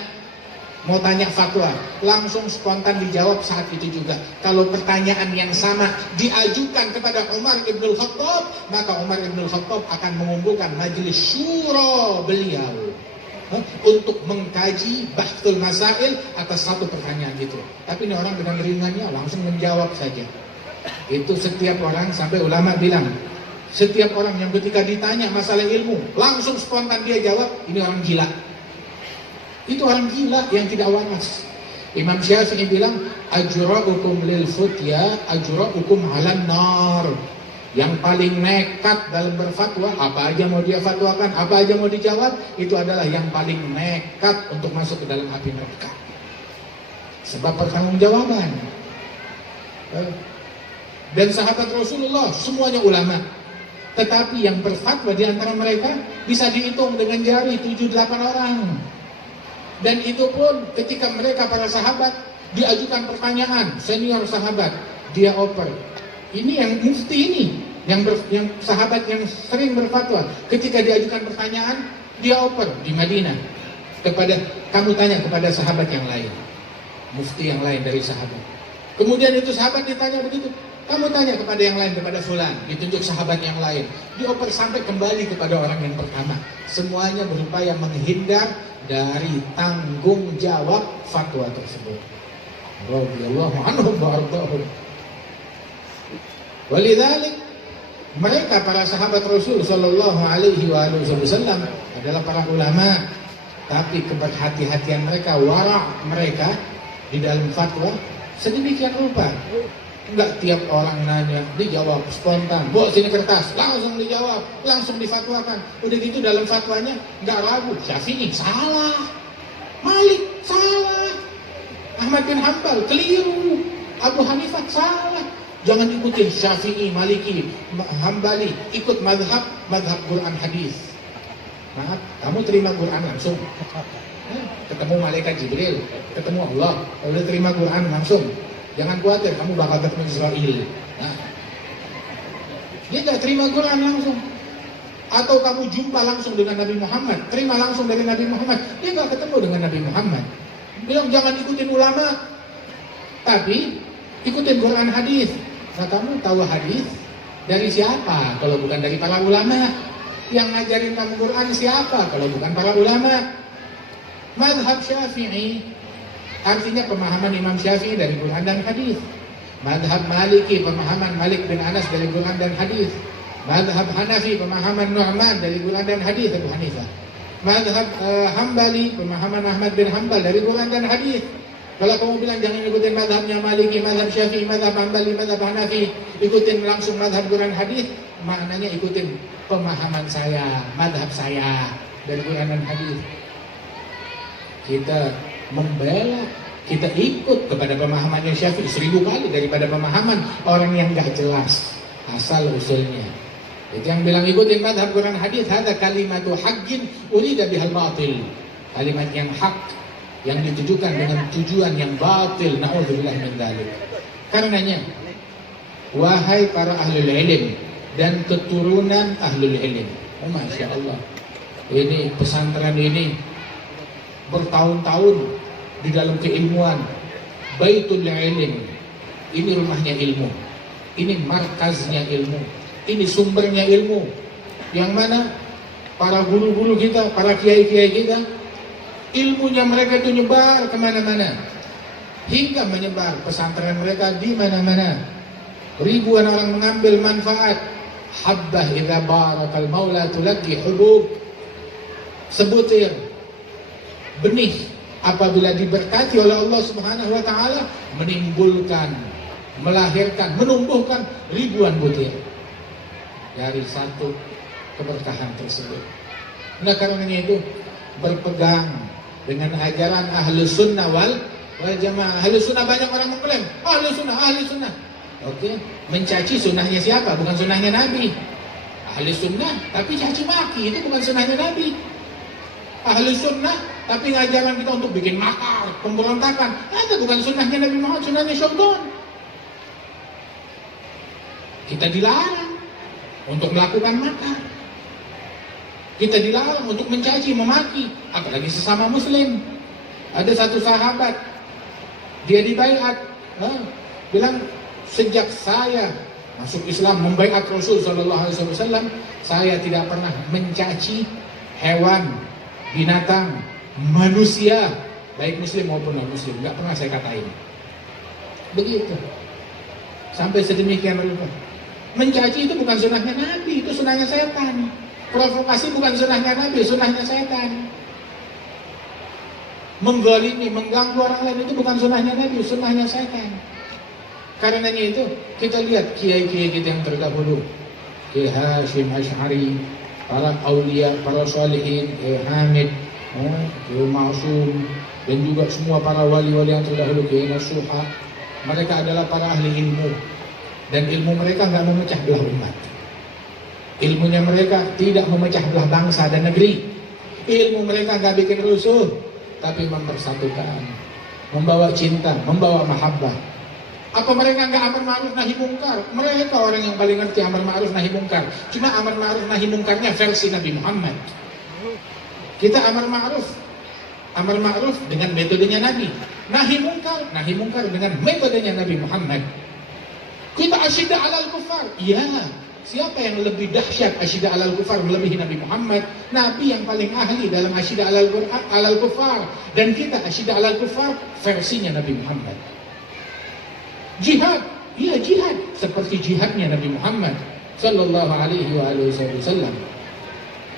fatwa, langsung spontan dijawab saat itu juga. Kalau pertanyaan yang sama diajukan kepada Umar ibn Khattab, maka Umar ibn Khattab akan mengumpulkan majelis syura beliau untuk mengkaji bahtul masail atas satu pertanyaan itu. Tapi ini orang dengan ringannya langsung menjawab saja. Itu setiap orang, sampai ulama bilang, setiap orang yang ketika ditanya masalah ilmu langsung spontan dia jawab, ini orang gila. Itu orang gila yang tidak waras. Imam Syafi'i bilang, ajra'ukum lil futya ajra'ukum 'alan nar. Yang paling nekat dalam berfatwa, apa aja mau dia fatwakan, apa aja mau dijawab, itu adalah yang paling nekat untuk masuk ke dalam api neraka. Sebab pertanggungjawaban. Dan sahabat Rasulullah semuanya ulama. Tetapi yang berfatwa di antara mereka bisa dihitung dengan jari 7-8 orang. Dan itu pun ketika mereka para sahabat diajukan pertanyaan, senior sahabat, dia oper. Ini yang mufti ini, yang sahabat yang sering berfatwa, ketika diajukan pertanyaan, dia oper di Madinah. Kamu tanya kepada sahabat yang lain, mufti yang lain dari sahabat. Kemudian itu sahabat ditanya begitu, kamu tanya kepada yang lain, kepada fulan, ditunjuk sahabat yang lain, dioper sampai kembali kepada orang yang pertama. Semuanya berupaya menghindar dari tanggung jawab fatwa tersebut. Radhiyallahu anhum wa ardahum. Walidzalik, mereka para sahabat Rasul sallallahu alaihi wasallam adalah para ulama, tapi keberhati-hatian mereka, wara' mereka di dalam fatwa sedemikian rupa. Enggak tiap orang nanya dijawab spontan. Bawa sini kertas, langsung dijawab, langsung difatwakan. Udah gitu dalam fatwanya enggak ragu. Syafi'i salah, Malik salah, Ahmad bin Hanbal keliru, Abu Hanifah salah. Jangan ikutin Syafi'i, Maliki, Hambali, ikut madhab Quran hadis. Maaf, kamu terima Quran langsung. Ketemu malaikat Jibril, ketemu Allah, udah terima Quran langsung. Jangan khawatir, kamu bakal ketemu Israel. Nah, dia gak terima Quran langsung. Atau kamu jumpa langsung dengan Nabi Muhammad, terima langsung dari Nabi Muhammad, dia gak ketemu dengan Nabi Muhammad. Bilang jangan ikutin ulama, tapi ikutin Quran hadis. Nah, kamu tahu hadis dari siapa kalau bukan dari para ulama? Yang ngajarin kamu Quran siapa kalau bukan para ulama? Mazhab Syafi'i artinya pemahaman Imam Syafi'i dari Quran dan hadis. Mazhab Maliki, pemahaman Malik bin Anas dari Quran dan hadis. Mazhab Hanafi, pemahaman Nu'man dari Quran dan hadis, Abu Hanifah. Mazhab Hambali, pemahaman Ahmad bin Hanbal dari Quran dan hadis. Kalau kamu bilang jangan ikutin mazhabnya Maliki, mazhab Syafi'i, mazhab Hambali, mazhab Hanafi, ikutin langsung mazhab Quran hadis, maknanya ikutin pemahaman saya, mazhab saya dari Quran dan hadis. Kita membela, kita ikut kepada pemahamannya Syafi'i 1000 kali daripada pemahaman orang yang gak jelas asal usulnya. Itu yang bilang ikutin mazhab Quran hadis, hadza kalimatu haqqin urida bihal batil. Kalimat yang hak yang ditujukan dengan tujuan yang batil. Na'udzubillah min dzalik. Karenanya, wahai para ahlul ilm dan keturunan ahlul ilm, oh, Masya Allah, ini pesantren ini bertahun-tahun di dalam keilmuan, baitul ilm, ini rumahnya ilmu, ini markaznya ilmu, ini sumbernya ilmu, yang mana para guru-guru kita, para kiai-kiai kita, ilmunya mereka itu nyebar kemana-mana, hingga menyebar pesantren mereka di mana-mana. Ribuan orang mengambil manfaat. Habbah idza barakal maula tulaqi hubub, sebutir benih apabila diberkati oleh Allah Subhanahu wa taala menimbulkan, melahirkan, menumbuhkan ribuan butir dari satu keberkahan tersebut. Nah, karenanya itu berpegang dengan ajaran Ahlus Sunnah wal Jamaah. Ahlus Sunnah banyak orang mengklaim Ahlus Sunnah. Oke, mencaci sunnahnya siapa? Bukan sunnahnya Nabi. Ahlus Sunnah tapi caci maki, itu bukan sunnahnya Nabi. Ahlus Sunnah tapi ngajaran kita untuk bikin makar, pemberontakan, itu bukan sunnahnya Nabi Muhammad, sunnahnya syaitan. Kita dilarang untuk melakukan makar. Kita dilarang untuk mencaci, memaki, apalagi sesama muslim. Ada satu sahabat, dia dibaiat, bilang sejak saya masuk Islam, membaiat Rasul sallallahu alaihi wasallam, saya tidak pernah mencaci hewan, binatang, manusia, baik muslim maupun non muslim, nggak pernah saya katain. Begitu, sampai sedemikian rupa. Mencaci itu bukan sunnahnya Nabi, itu sunnahnya setan. Provokasi bukan sunnahnya Nabi, sunnahnya setan. Menggolimi, mengganggu orang lain itu bukan sunnahnya Nabi, sunnahnya setan. Karenanya itu kita lihat kiai-kiai kita yang terdahulu, Kiai Hashim Asy'ari, para aulia, para sholihin, Kiai Hamid, Kiai Ma'sum, dan juga semua para wali-wali yang terdahulu, Kiai Nasuha. Mereka adalah para ahli ilmu, dan ilmu mereka nggak memecah belah umat. Ilmunya mereka tidak memecah belah bangsa dan negeri. Ilmu mereka nggak bikin rusuh, tapi mempersatukan, membawa cinta, membawa mahabbah. Apa mereka nggak amar ma'ruf nahi mungkar? Mereka orang yang paling ngerti amar ma'ruf nahi mungkar. Cuma amar ma'ruf nahi mungkarnya versi Nabi Muhammad. Kita amar ma'ruf dengan metodenya Nabi. Nahi mungkar dengan metodenya Nabi Muhammad. Kita asyidda alal kufar. Iya, siapa yang lebih dahsyat asyidda alal kufar melebihi Nabi Muhammad? Nabi yang paling ahli dalam asyidda alal kufar, dan kita asyidda alal kufar versinya Nabi Muhammad. Jihad, iya jihad seperti jihadnya Nabi Muhammad sallallahu alaihi wasallam.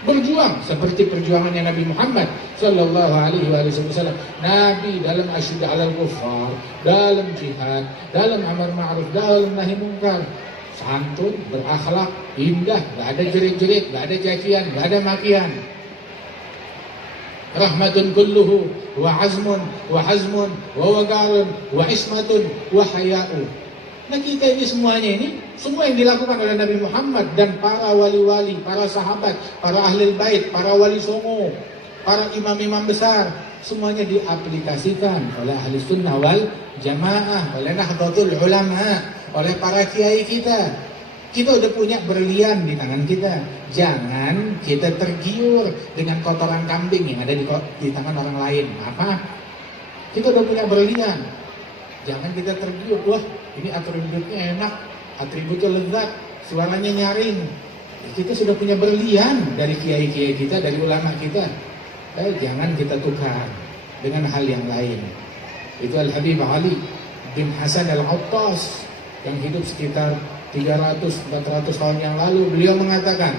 Berjuang seperti perjuangannya Nabi Muhammad sallallahu alaihi wasallam. Nabi dalam asyidda 'alal kuffar, dalam jihad, dalam amar ma'ruf, dalam nahi munkar, santun, berakhlak, indah, gak ada jerit-jerit, gak ada cacian, gak ada makian. Rahmatun kulluhu wa azmun wa hazmun wa wagarun wa ismatun wa haya'u. Nah kita ini semuanya ini, semua yang dilakukan oleh Nabi Muhammad dan para wali-wali, para sahabat, para ahli bait, para wali songo, para imam-imam besar, semuanya diaplikasikan oleh ahli sunnah wal jamaah, oleh nahdlatul ulama, oleh para kiai kita. Kita udah punya berlian di tangan kita. Jangan kita tergiur dengan kotoran kambing yang ada di tangan orang lain. Apa? Kita udah punya berlian. Jangan kita tergiur, wah ini atributnya enak, atributnya lezat, suaranya nyaring. Kita sudah punya berlian dari kiai-kiai kita, dari ulama kita. Jangan kita tukar dengan hal yang lain. Itu Al-Habib Ali bin Hasan Al-Attas yang hidup sekitar 300-400 tahun yang lalu. Beliau mengatakan,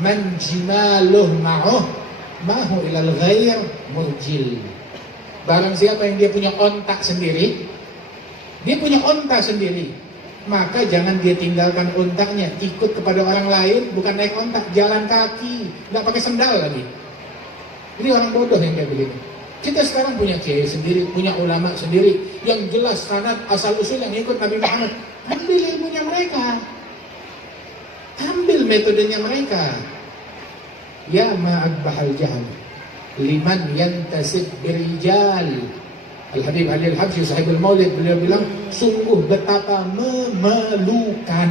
man jimaluh ma'uh mahu ilal ghair murjil. Barang siapa yang dia punya ontak sendiri, dia punya onta sendiri, maka jangan dia tinggalkan ontaknya, ikut kepada orang lain, bukan naik ontak, jalan kaki, nggak pakai sendal lagi. Ini orang bodoh yang kayak begini. Kita sekarang punya kiai sendiri, punya ulama sendiri, yang jelas sanad asal usul yang ikut Nabi Muhammad. Ambil ilmunya mereka, ambil metodenya mereka. Ya ma'akbahal jahl liman yantasib birijal. Al-Habib Ali Al-Habsyi sahibul maulid, beliau bilang, sungguh betapa memalukan,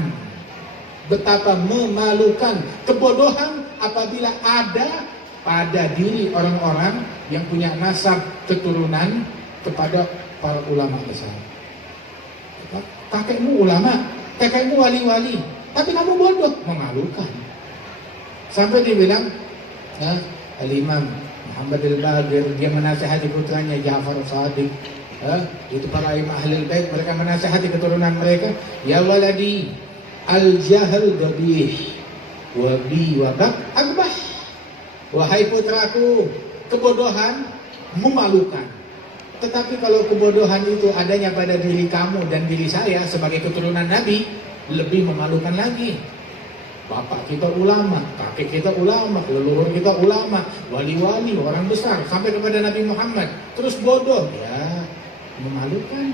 betapa memalukan kebodohan apabila ada pada diri orang-orang yang punya nasab keturunan kepada para ulama besar. Kakekmu ulama, kakekmu wali-wali, tapi kamu bodoh, memalukan. Sampai dibilang, Al-Imam Muhammad Al-Baqir, dia menasihati putranya Ja'far Shadiq, itu para imam ahlul bait, mereka menasihati keturunan mereka, ya waladi al-jahl gabih wa bi wa bak akbah. Wahai putraku, kebodohan memalukan. Tetapi kalau kebodohan itu adanya pada diri kamu dan diri saya sebagai keturunan Nabi, lebih memalukan lagi. Bapak kita ulama, kakek kita ulama, leluhur kita ulama, wali-wali, orang besar, sampai kepada Nabi Muhammad. Terus bodoh, ya memalukan.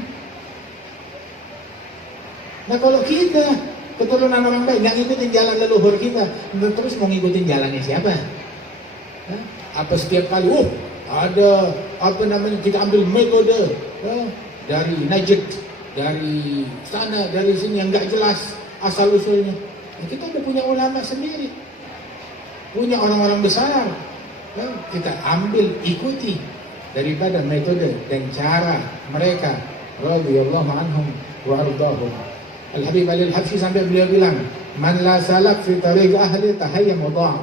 Nah kalau kita keturunan orang baik, nggak ngikutin jalan leluhur kita, terus mau ngikutin jalannya siapa? Apa setiap kali, ada apa namanya, kita ambil metode dari Najd, dari sana, dari sini yang nggak jelas asal usulnya. Kita udah punya ulama sendiri, punya orang-orang besar, kita ambil, ikuti daripada metode dan cara mereka radhiyallahu anhum wa ardahum. Al-Habib Ali Al-Habsyi sampai beliau bilang, man la salak fi tariq ahli tahayyam wa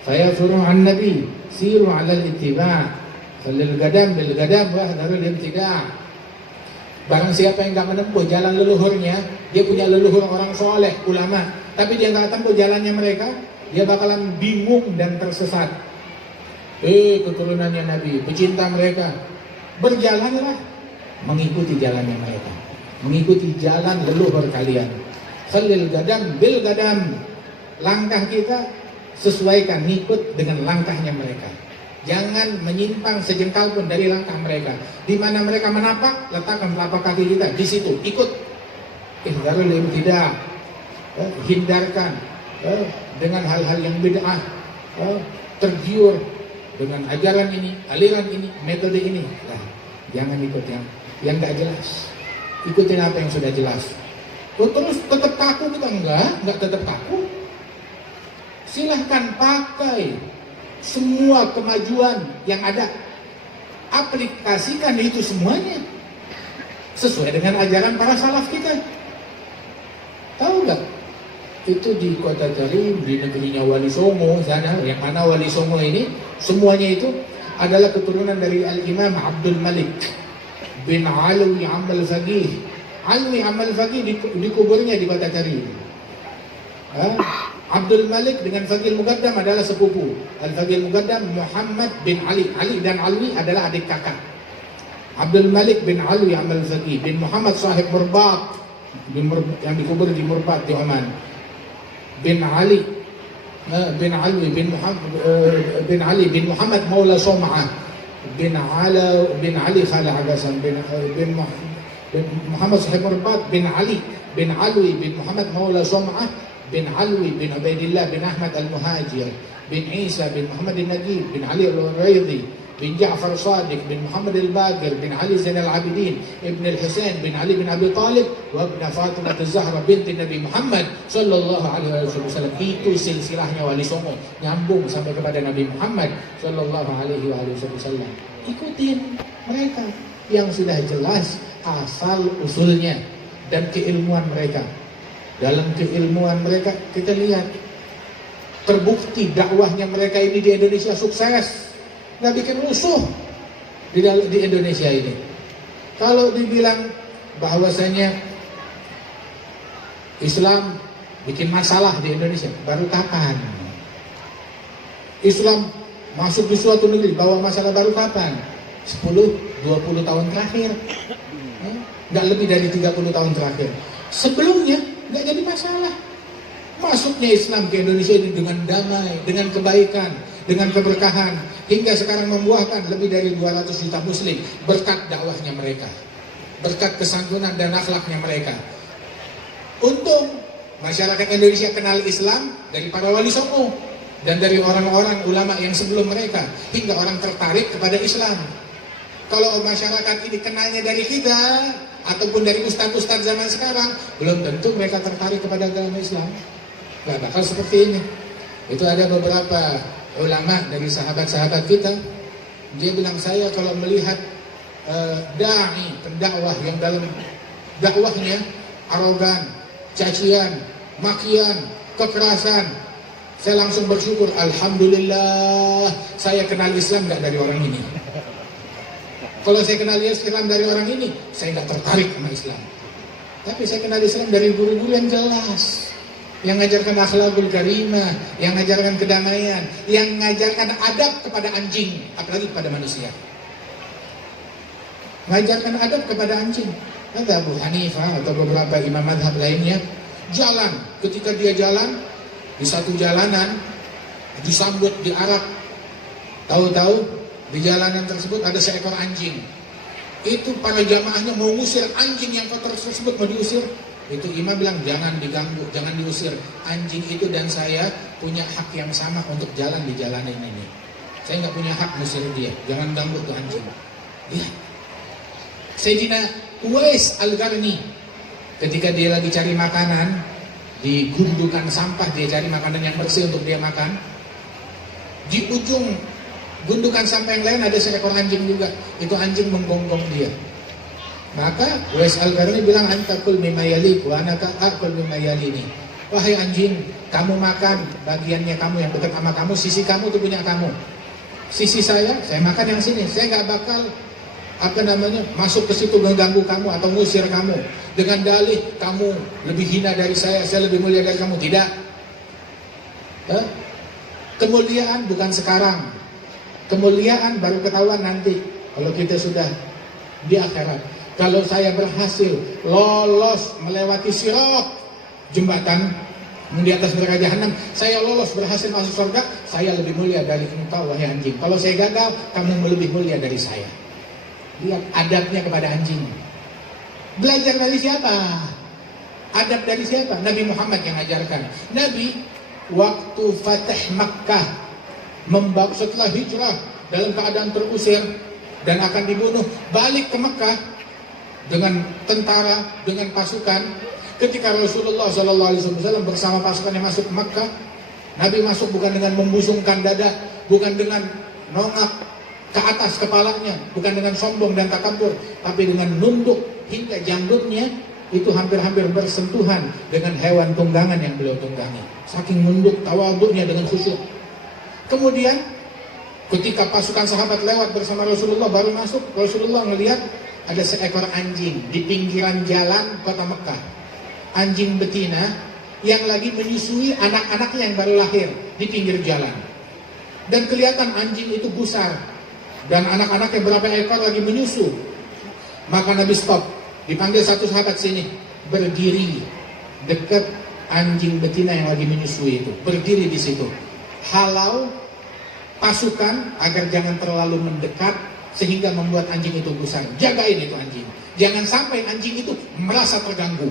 fayafuru an nabi siru ala al-ittiba' khalil gadam bil gadam wa hadharul ibtida'. Barang siapa yang enggak menempuh jalan leluhurnya, dia punya leluhur orang soleh, ulama, tapi dia enggak tempuh jalannya mereka, dia bakalan bingung dan tersesat. Keturunannya Nabi, pecinta mereka, berjalanlah mengikuti jalannya mereka, mengikuti jalan leluhur kalian. Khalil gadam bil gadam, langkah kita sesuaikan, ngikut dengan langkahnya mereka. Jangan menyimpang sejengkal pun dari langkah mereka. Di mana mereka menapak, letakkan telapak kaki kita di situ, ikut. Ihdarul ibtida', hindarkan dengan hal-hal yang bid'ah, tergiur dengan ajaran ini, aliran ini, metode ini. Nah, jangan ikut yang nggak jelas. Ikutin apa yang sudah jelas. Terus tetap kaku kita, enggak tetap kaku. Silahkan pakai semua kemajuan yang ada, aplikasikan itu semuanya sesuai dengan ajaran para salaf kita. Tahu nggak? Itu di Kota Tarim, di negerinya Wali Songo sana, yang mana Wali Songo ini semuanya itu adalah keturunan dari Al-Imam Abdul Malik bin Alwi Amal Faqih. Alwi Amal Faqih dikuburnya di Kota Tarim. Abdul Malik dengan Fadil Muqaddam adalah sepupu. Al-Fadil Muqaddam Muhammad bin Ali. Ali dan Alwi adalah adik kakak. Abdul Malik bin Alwi Al-Faqih bin Muhammad sahib Murbat yang dikubur di Murbat di Oman. Bin Ali bin Alwi bin Ali bin Muhammad Maula Som'ah bin Ali Khala Agasan bin Muhammad sahib Murbat bin Ali bin Alwi bin Muhammad Maula Som'ah bin Alwi bin Ubaidillah bin Ahmad Al-Muhajir bin Isa bin Muhammad Al-Najib bin Ali Al-Raidhi bin Ja'far Sadiq bin Muhammad Al-Bagir bin Ali Zain Al-Abidin Ibn Al-Husain bin Ali bin Abi Talib wa ibn Fatimah Az-Zahra binti Nabi Muhammad sallallahu alaihi wasallam. Itu silsilahnya Wali Songo, nyambung sampai kepada Nabi Muhammad sallallahu alaihi wasallam. Ikutin mereka yang sudah jelas asal usulnya dan keilmuan mereka. Dalam keilmuan mereka kita lihat terbukti dakwahnya mereka ini di Indonesia sukses. Nggak bikin musuh di Indonesia ini. Kalau dibilang bahwasanya Islam bikin masalah di Indonesia, baru kapan? Islam masuk di suatu negeri bawa masalah baru kapan? 10-20 tahun terakhir. Nggak lebih dari 30 tahun terakhir. Sebelumnya nggak jadi masalah. Masuknya Islam ke Indonesia ini dengan damai, dengan kebaikan, dengan keberkahan, hingga sekarang membuahkan lebih dari 200 juta muslim berkat dakwahnya mereka, berkat kesantunan dan akhlaknya mereka. Untung masyarakat Indonesia kenal Islam dari para wali songo dan dari orang-orang ulama yang sebelum mereka, hingga orang tertarik kepada Islam. Kalau masyarakat ini kenalnya dari kita ataupun dari ustadz-ustadz zaman sekarang, belum tentu mereka tertarik kepada agama Islam. Gak bakal seperti ini. Itu ada beberapa ulama dari sahabat-sahabat kita, dia bilang, saya kalau melihat da'i, pendakwah yang dalam dakwahnya arogan, cacian, makian, kekerasan, saya langsung bersyukur, alhamdulillah saya kenal Islam gak dari orang ini. Kalau saya kenal Islam dari orang ini, saya gak tertarik sama Islam. Tapi saya kenal Islam dari guru-guru yang jelas, yang mengajarkan akhlakul karimah, yang mengajarkan kedamaian, yang mengajarkan adab kepada anjing, apalagi kepada manusia. Mengajarkan adab kepada anjing. Kata Abu Hanifah atau beberapa imam madhab lainnya, jalan, ketika dia jalan di satu jalanan, disambut di Arab, tahu-tahu di jalanan tersebut ada seekor anjing. Itu para jamaahnya mau ngusir anjing yang kotor tersebut, mau diusir. Itu imam bilang, jangan diganggu, jangan diusir. Anjing itu dan saya punya hak yang sama untuk jalan di jalanan ini. Saya nggak punya hak ngusir dia, jangan ganggu tuh anjing. Lihat, Sayyidina Uwais Al-Qarni, ketika dia lagi cari makanan di gundukan sampah, dia cari makanan yang bersih untuk dia makan. Di ujung gundukan sampah yang lain ada seekor anjing juga. Itu anjing menggonggong dia. Maka Uwais Al-Qarni bilang, antakul mimma yalik wa anaka akul mimma yalini. Wahai anjing, kamu makan bagiannya kamu yang dekat sama kamu, sisi kamu itu punya kamu. Sisi saya makan yang sini. Saya nggak bakal masuk ke situ mengganggu kamu atau ngusir kamu dengan dalih kamu lebih hina dari saya lebih mulia dari kamu. Tidak. Kemuliaan bukan sekarang. Kemuliaan baru ketahuan nanti kalau kita sudah di akhirat. Kalau saya berhasil lolos melewati sirat, jembatan di atas neraka jahanam, saya lolos berhasil masuk surga, saya lebih mulia dari engkau wahai anjing. Kalau saya gagal, kamu lebih mulia dari saya. Lihat adabnya kepada anjing. Belajar dari siapa? Adab dari siapa? Nabi Muhammad yang ajarkan. Nabi waktu Fatah Makkah, setelah hijrah dalam keadaan terusir dan akan dibunuh, balik ke Makkah dengan tentara, dengan pasukan. Ketika Rasulullah SAW bersama pasukan yang masuk ke Makkah, Nabi masuk bukan dengan membusungkan dada, bukan dengan nongak ke atas kepalanya, bukan dengan sombong dan takabur, tapi dengan nunduk hingga janggutnya itu hampir-hampir bersentuhan dengan hewan tunggangan yang beliau tunggangi. Saking nunduk tawaduknya dengan khusyuk. Kemudian ketika pasukan sahabat lewat bersama Rasulullah baru masuk, Rasulullah melihat ada seekor anjing di pinggiran jalan kota Mekah. Anjing betina yang lagi menyusui anak-anaknya yang baru lahir di pinggir jalan. Dan kelihatan anjing itu gusar. Dan anak-anaknya berapa ekor lagi menyusu. Maka Nabi stop. Dipanggil satu sahabat, sini. Berdiri dekat anjing betina yang lagi menyusui itu. Berdiri di situ. Halau pasukan agar jangan terlalu mendekat sehingga membuat anjing itu gusar. Jagain itu anjing. Jangan sampai anjing itu merasa terganggu.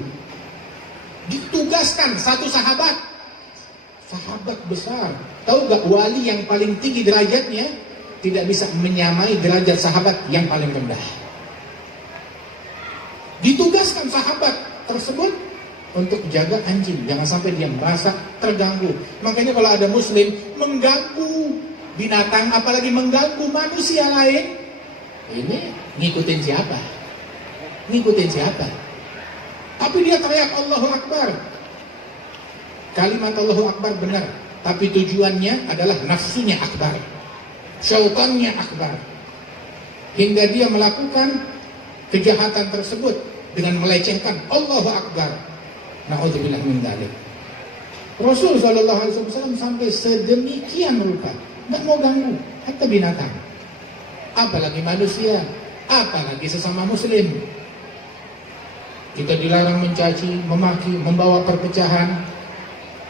Ditugaskan satu sahabat besar. Tahu gak, wali yang paling tinggi derajatnya tidak bisa menyamai derajat sahabat yang paling rendah. Ditugaskan sahabat tersebut untuk jaga anjing, jangan sampai dia merasa terganggu. Makanya kalau ada muslim mengganggu binatang, apalagi mengganggu manusia lain, ini ngikutin siapa? Ngikutin siapa? Tapi dia teriak Allahu Akbar. Kalimat Allahu Akbar benar, tapi tujuannya adalah nafsunya akbar, syaitannya akbar, hingga dia melakukan kejahatan tersebut dengan melecehkan Allahu Akbar. Na'udzubillah min dzalik. Rasul sallallahu alaihi wasallam sampai sedemikian rupa, enggak mau ganggu hatta binatang, apalagi manusia, apalagi sesama muslim. Kita dilarang mencaci, memaki, membawa perpecahan.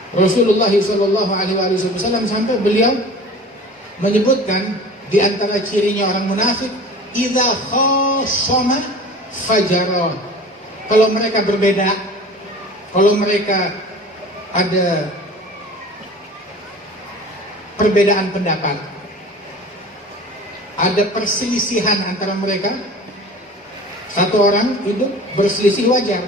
Rasulullah sallallahu alaihi wasallam sampai beliau menyebutkan di antara cirinya orang munafik, idza khasama fajara. Kalau mereka berbeda, kalau mereka ada perbedaan pendapat, ada perselisihan antara mereka, satu orang hidup berselisih wajar.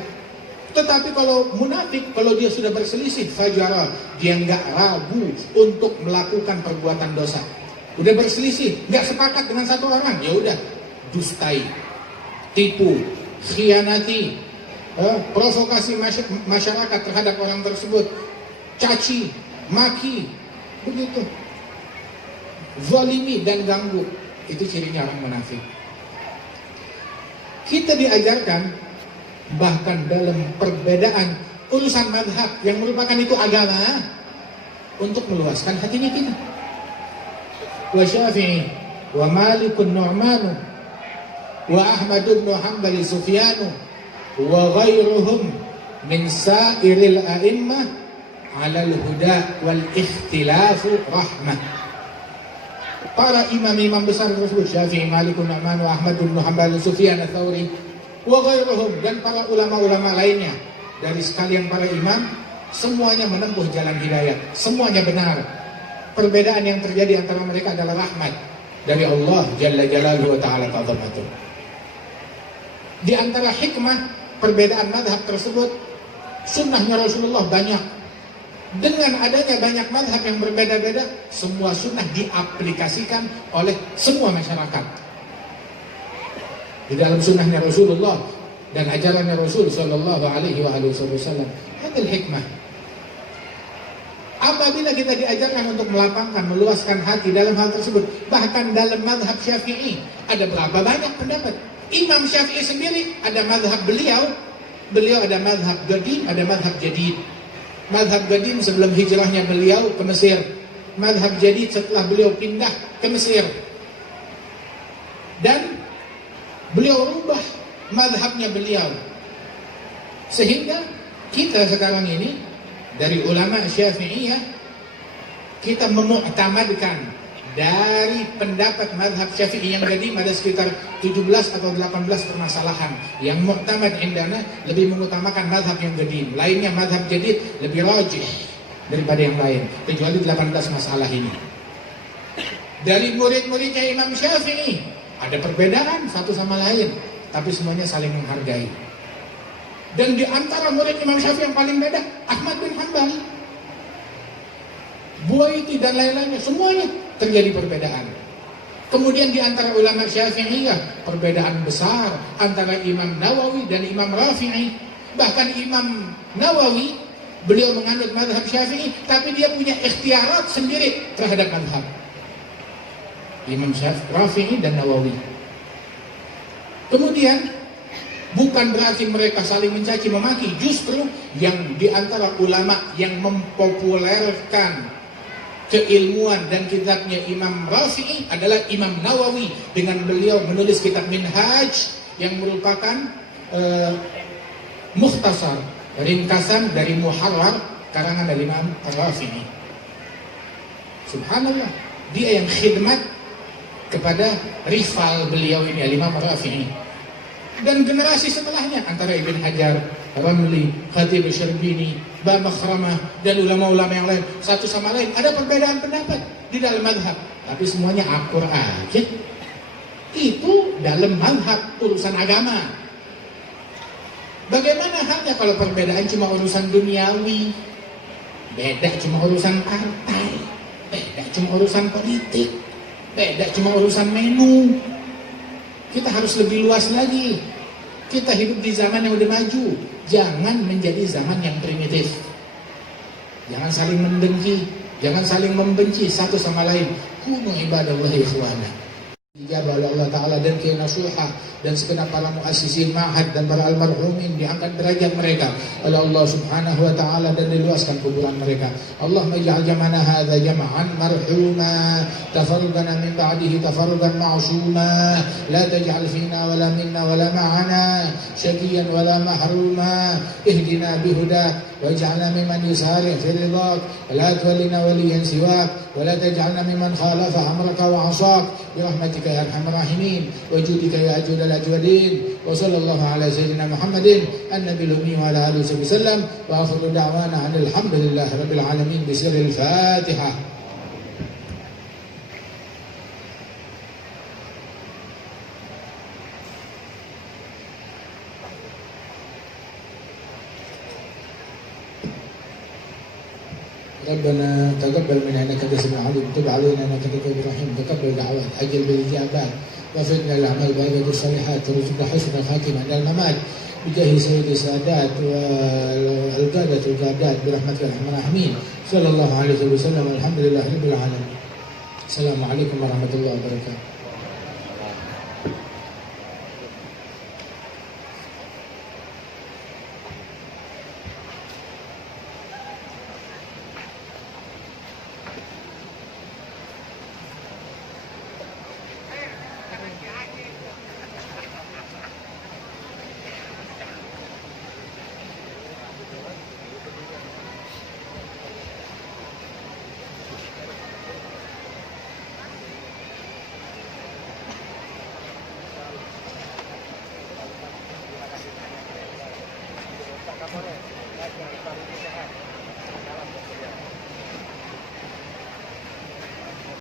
Tetapi kalau munafik, kalau dia sudah berselisih, fajara, dia nggak ragu untuk melakukan perbuatan dosa. Udah berselisih, nggak sepakat dengan satu orang, ya udah, dustai, tipu, khianati, provokasi masyarakat terhadap orang tersebut, caci, maki, begitu, zalimi dan ganggu. Itu cirinya orang munafik. Kita diajarkan bahkan dalam perbedaan urusan madhab yang merupakan itu agama, untuk meluaskan hatinya kita. Wa Syafi'i wa Malikun Nu'manu wa Ahmad bin Hanbal Sufyanu wa ghairuhum min sa'iril a'immah 'alal huda wal ikhtilafu rahmah. Para imam-imam besar tersebut, Syafi'i, Malikun Nu'man, wa Ahmad bin Hanbal, Sufyan ats-Tsauri, wa ghairuhum, dan para ulama-ulama lainnya dari sekalian para imam, semuanya menempuh jalan hidayah, semuanya benar. Perbedaan yang terjadi antara mereka adalah rahmat dari Allah Jalla Jalaluhu wa Ta'ala Ta'zamatuh. Di antara hikmah perbedaan madhab tersebut, sunnahnya Rasulullah banyak. Dengan adanya banyak madhab yang berbeda-beda, semua sunnah diaplikasikan oleh semua masyarakat. Di dalam sunnahnya Rasulullah dan ajarannya Rasul sallallahu alaihi wasallam. Hadal hikmah. Apabila kita diajarkan untuk melapangkan, meluaskan hati dalam hal tersebut, bahkan dalam mazhab Syafi'i ada berapa banyak pendapat. Imam Syafi'i sendiri ada mazhab beliau ada mazhab qadim, ada mazhab jadid. Mazhab qadim sebelum hijrahnya beliau ke Mesir, mazhab jadid setelah beliau pindah ke Mesir. Dan beliau rubah mazhabnya beliau, sehingga kita sekarang ini dari ulama Syafi'iyah, kita memuktamadkan dari pendapat mazhab Syafi'i yang qadim ada sekitar 17 atau 18 permasalahan. Yang muktamad indana lebih mengutamakan mazhab yang qadim, lainnya mazhab jadid lebih rajih daripada yang lain, kecuali 18 masalah ini. Dari murid-muridnya Imam Syafi'i ada perbedaan satu sama lain, tapi semuanya saling menghargai. Dan di antara murid Imam Syafi'i yang paling beda, Ahmad bin Hanbal, Buaiti dan lain-lainnya, semuanya terjadi perbedaan. Kemudian di antara ulama Syafi'iyah, perbedaan besar antara Imam Nawawi dan Imam Rafi'i. Bahkan Imam Nawawi, beliau menganut mazhab Syafi'i, tapi dia punya ikhtiarat sendiri terhadap mazhab. Imam Rafi'i dan Nawawi. Kemudian Bukan berarti mereka saling mencaci memaki, justru yang diantara ulama yang mempopulerkan keilmuan dan kitabnya Imam Rafi'i adalah Imam Nawawi, dengan beliau menulis kitab Minhaj yang merupakan mukhtasar, ringkasan dari Muharrar karangan dari Imam Rafi'i. Subhanallah, dia yang khidmat kepada rival beliau ini, Imam Rafi'i. Dan generasi setelahnya antara Ibn Hajar, Ramli, Khatib Syarbini, Ba Makhramah, dan ulama-ulama yang lain, satu sama lain ada perbedaan pendapat di dalam madhab, tapi semuanya akur aja. Itu dalam madhab, urusan agama. Bagaimana halnya kalau perbedaan cuma urusan duniawi? Beda cuma urusan partai, beda cuma urusan politik, beda cuma urusan menu. Kita harus lebih luas lagi. Kita hidup di zaman yang udah maju. Jangan menjadi zaman yang primitif. Jangan saling mendengki, jangan saling membenci satu sama lain. Kunu ibadallahi ikhwana. Dijabah oleh Allah Ta'ala dan nasuhah dan segenap para muassisin ma'had dan para almarhumin, diangkat derajat mereka oleh Allah Subhanahu wa Ta'ala dan diluaskan kuburan mereka. Allahumma ij'al jam'ana hadza jam'an marhuma, tafarraqana min ba'dihi tafarruqan ma'suma, la taj'al fina wala minna wala ma'ana syaqiyan wala mahruma, ihdina bihudak waj'alna mimman yusari' fi ridhak wa la tuwallina waliyan siwak wa la taj'alna mimman khalafa amraka wa 'asak برحمتك يا ارحم الراحمين وجودك يا اجود الاجودين وصلى الله على سيدنا محمد النبي الامي وعلى اله وصحبه وسلم واخر دعوانا ان الحمد لله رب العالمين بسر الفاتحه. ربنا تقبل منا انك انت السميع العليم، تب علينا انك انت التواب الرحيم، تقبل دعوات، اجل بالاجابات، وفقنا الاعمال بعباده الصالحات، وارزقنا حسن الخاتمه عند الممات بجاه سيد السادات والقاده القادات برحمتك يا ارحم الراحمين. صلى الله عليه وسلم والحمد لله رب العالمين. السلام عليكم ورحمه الله وبركاته.